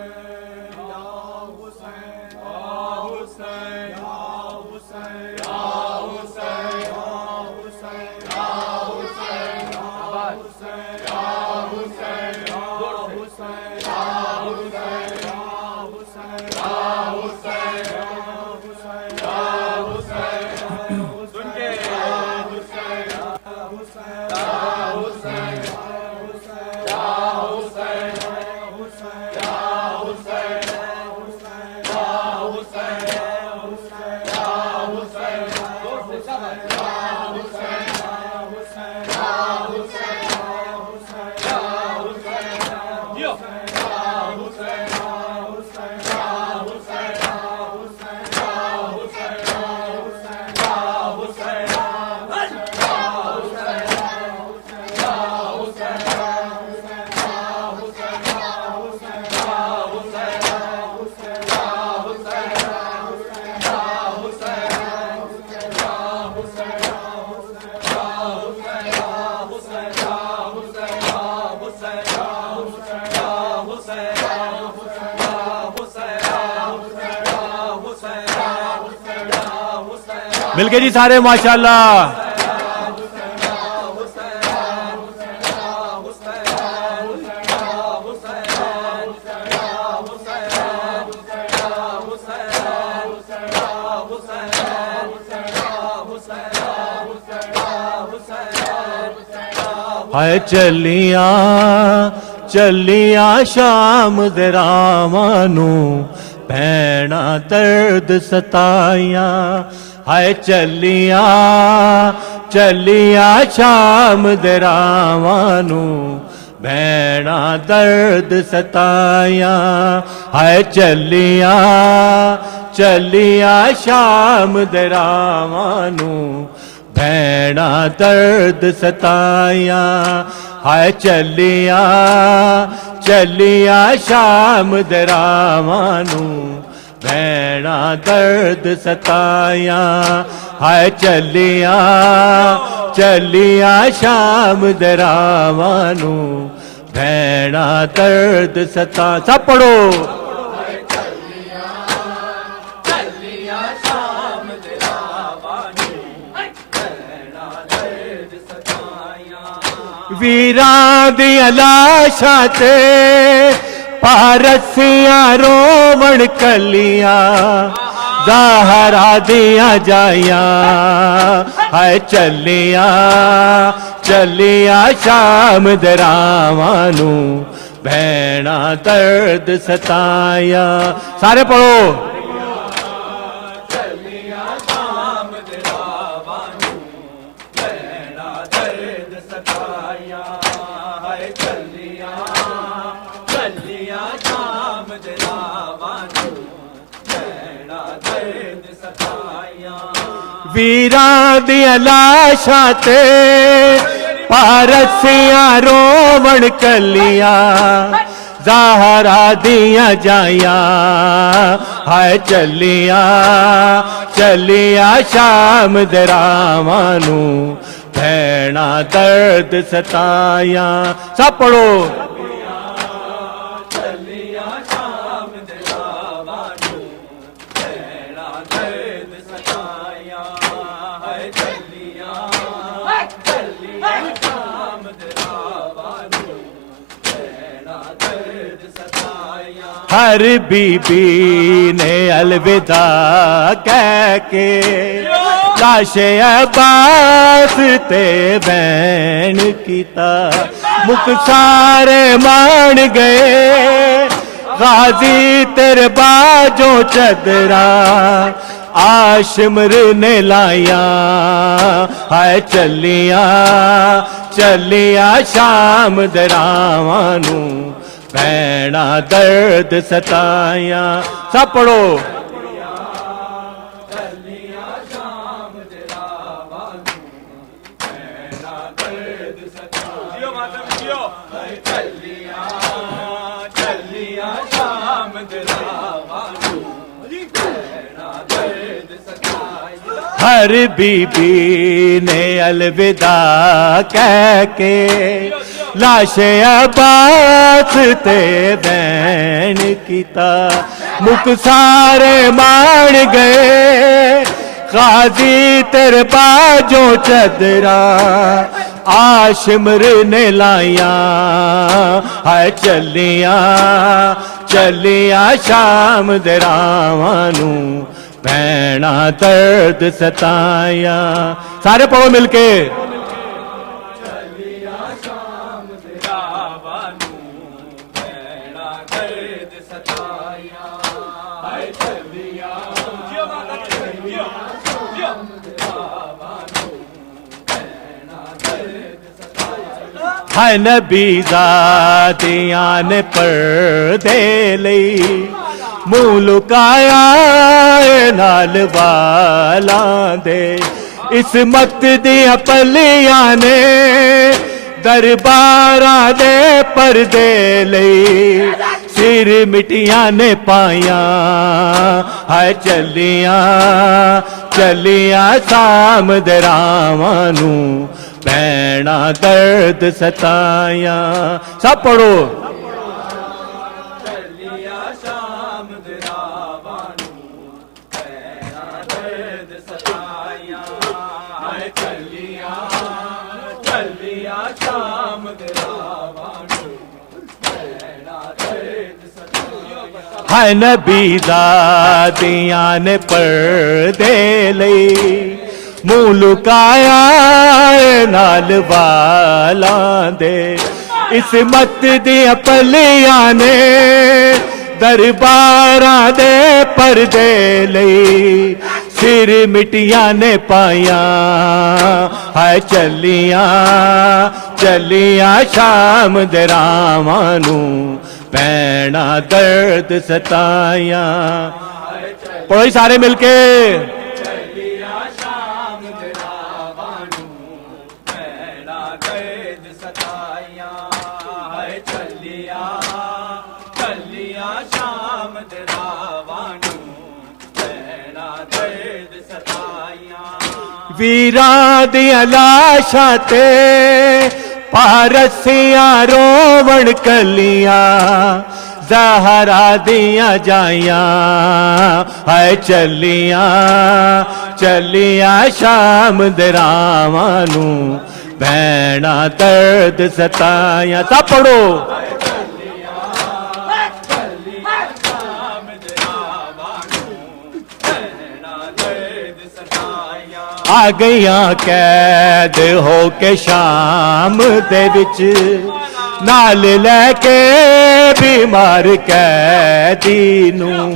مل کے جی سارے ماشاءاللہ. ہائے چلیاں چلیاں شام درامانو بھیڑا درد ستائیاں. ہائے چلیاں چلیاں شام درامانو بھیڑا درد ستائیاں. ہائے چلیاں چلیاں شام درامانو بھیڑا درد ستائیاں. ہائے چلیاں چلیاں شام درامانو بھیڑا درد ستائیاں. ہائے چلیاں چلیاں شام درامانو بھیڑا درد ستا. سب پڑھو. ویراں دیاں لاشاں تے پارسیاں رومن کلیاں زہرا دیاں جائیاں. ہائے چلیاں چلیاں شام درامانو بھیڑا درد ستائیاں. سارے پڑھو. ویراں دیاں لاشاں تے پارسیاں رومن کلیاں زہرا دیاں جائیاں. ہائے چلیاں چلیاں شام درامانو بھیڑا درد ستائیاں. سب پڑھو. ہر بی بی نے الوداع کہہ کے لاش عباس تے بین کیتا. مک سارے مان گئے غازی تیرے باجوں چدرا آشمر نے لائیاں. ہائے چلیاں چلیاں شام درامانو بھیڑا درد ستائیاں. سب پڑھو. ہر بی بی نے الوداع کہہ کے لاش عباس تے بین کیتا. مک سارے مان گئے غازی تیرے باجوں چدرا آشمر نے لائیاں. ہائے چلیاں چلیاں شام درامانو بھیڑا درد ستائیاں. سارے پڑھو مل کے. ہائے نبی ذاتیاں نے پردے لئی منہ لکایا نال والاں دے. عصمت دیاں پلیاں نے درباراں دے پردے لئی سر مٹیاں نے پائیاں. ہائے چلیاں چلیاں شام درامانو بھیڑا درد ستائیاں. سب پڑھو. ਹੈ ਨਬੀ ਜ਼ਾਦੀਆਂ ਨੇ ਪਰਦੇ ਲਈ ਮੂੰਹ ਲੁਕਾਇਆ ਏ ਨਾਲ ਵਾਲਾਂ ਦੇ ਇਸਮਤ ਦੀਆਂ ਪਲੀਆਂ ਨੇ ਦਰਬਾਰਾਂ ਦੇ ਪਰਦੇ ਲਈ ਸਿਰ ਮਿੱਟੀਆਂ ਨੇ ਪਾਇਆ ਹੈ ਚੱਲੀਆਂ ਚੱਲੀਆਂ ਸ਼ਾਮ ਦੇ ਰਾਵਾਂ ਨੂੰ ਪੈਣਾ ਦਰਦ ਸਤਾਇਆ ਪੜ੍ਹੋ ਜੀ ਸਾਰੇ ਮਿਲ ਕੇ ਵੀਰਾਂ ਦੀਆਂ ਲਾਸ਼ਾਂ ਤੇ ਪਾਰਸੀਆਂ ਰੋਵਣ ਕਲੀਆਂ ਜ਼ਹਰਾ ਦੀਆਂ ਜਾਈਆਂ ਹਾਏ ਚੱਲੀਆਂ ਚੱਲੀਆਂ ਸ਼ਾਮ ਦੇ ਰਾਵਾਂ ਨੂੰ ਭੈਣਾ ਦਰਦ ਸਤਾਇਆ ਸਭ ਪੜੋ ਆ ਗਈਆਂ ਕੈਦ ਹੋ ਕੇ ਸ਼ਾਮ ਦੇ ਵਿੱਚ ਨਾਲ ਲੈ ਕੇ ਬਿਮਾਰ ਕੈਦੀ ਨੂੰ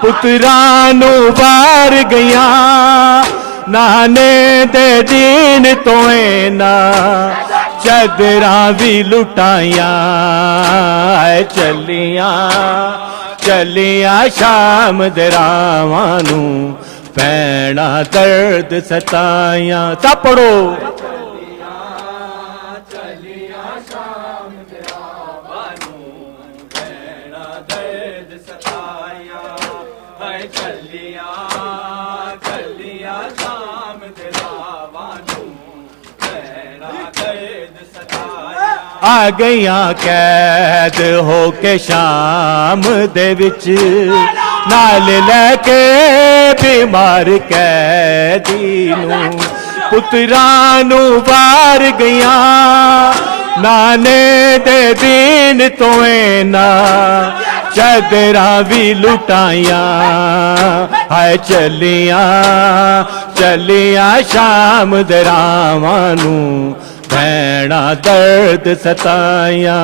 ਪੁੱਤਰਾਂ ਨੂੰ ਵਾਰ ਗਈਆਂ ਨਾਨੇ ਦੇ ਦੀਨ ਤੋਂ ਨਾ ਚਾਦਰਾਂ ਵੀ ਲੁਟਾਈਆਂ ਚੱਲੀਆਂ ਚੱਲੀਆਂ ਸ਼ਾਮ ਦੇ ਰਾਵਾਂ ਨੂੰ ਪੈਣਾ ਦਰਦ ਸਤਾਇਆ ਸਭ ਪੜੋ ਆ ਗਈਆਂ ਕੈਦ ਹੋ ਕੇ ਸ਼ਾਮ ਦੇ ਵਿੱਚ ਨਾਲ ਲੈ ਕੇ ਬਿਮਾਰ ਕੈਦੀ ਨੂੰ ਪੁੱਤਰਾਂ ਨੂੰ ਵਾਰ ਗਈਆਂ ਨਾਨੇ ਦੇ ਦੀਨ ਤੋਂ ਨਾ ਚਾਦਰਾਂ ਵੀ ਲੁਟਾਈਆਂ ਹਾਏ ਚੱਲੀਆਂ ਚੱਲੀਆਂ ਸ਼ਾਮ ਦੇ ਰਾਵਾਂ ਨੂੰ ਭੈਣਾ ਦਰਦ ਸਤਾਇਆ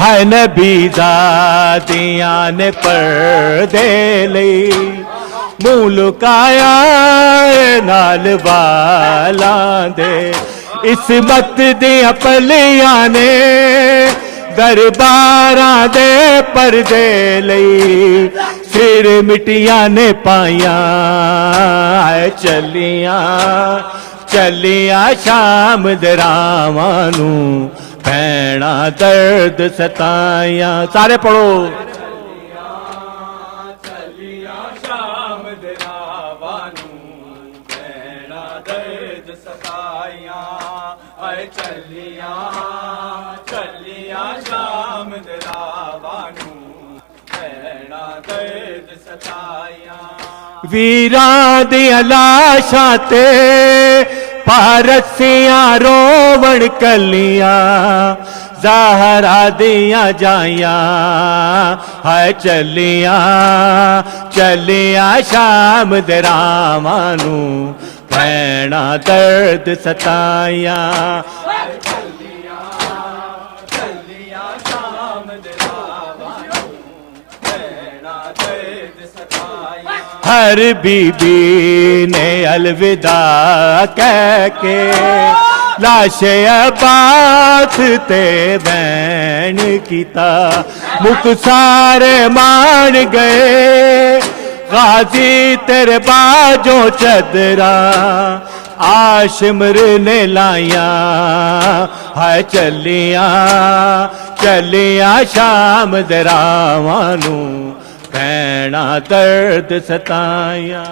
ਹੈ ਨਬੀ ਜ਼ਾਦੀਆਂ ਨੇ ਪਰਦੇ ਲਈ ਮੂੰਹ ਲੁਕਾਇਆ ਨਾਲ ਵਾਲਾਂ ਦੇ ਇਸਮਤ ਦੀਆਂ ਪਲੀਆਂ ਨੇ ਦਰਬਾਰਾਂ ਦੇ ਪਰਦੇ ਲਈ ਸਿਰ ਮਿੱਟੀਆਂ ਨੇ ਪਾਇਆ ਚੱਲੀਆਂ ਚੱਲੀਆਂ ਸ਼ਾਮ ਦੇ ਰਾਵਾਂ ਨੂੰ ਭੈਣਾ ਦਰਦ ਸਤਾਇਆ ਸਾਰੇ ਪੜੋ ਵੀਰਾਂ ਦੀਆਂ ਲਾਸ਼ਾਂ ਤੇ ਪਾਰਸੀਆਂ ਰੋਵਣ ਕਲੀਆਂ ਜ਼ਹਰਾ ਦੀਆਂ ਜਾਈਆਂ ਹਾਏ ਚੱਲੀਆਂ ਚੱਲੀਆਂ ਸ਼ਾਮ ਦੇ ਰਾਵਾਂ ਨੂੰ ਭੈਣਾ ਦਰਦ ਸਤਾਇਆ ہر بی بی نے الوداع کہہ کے لاش عباس تے بین کیتا مک سارے مان گئے غازی تیرے باجوں چدرا آشمر نے لائیاں ہائے چلیاں چلیاں شام دراواں نوں ਭੈਣਾ ਦਰਦ ਸਤਾਇਆ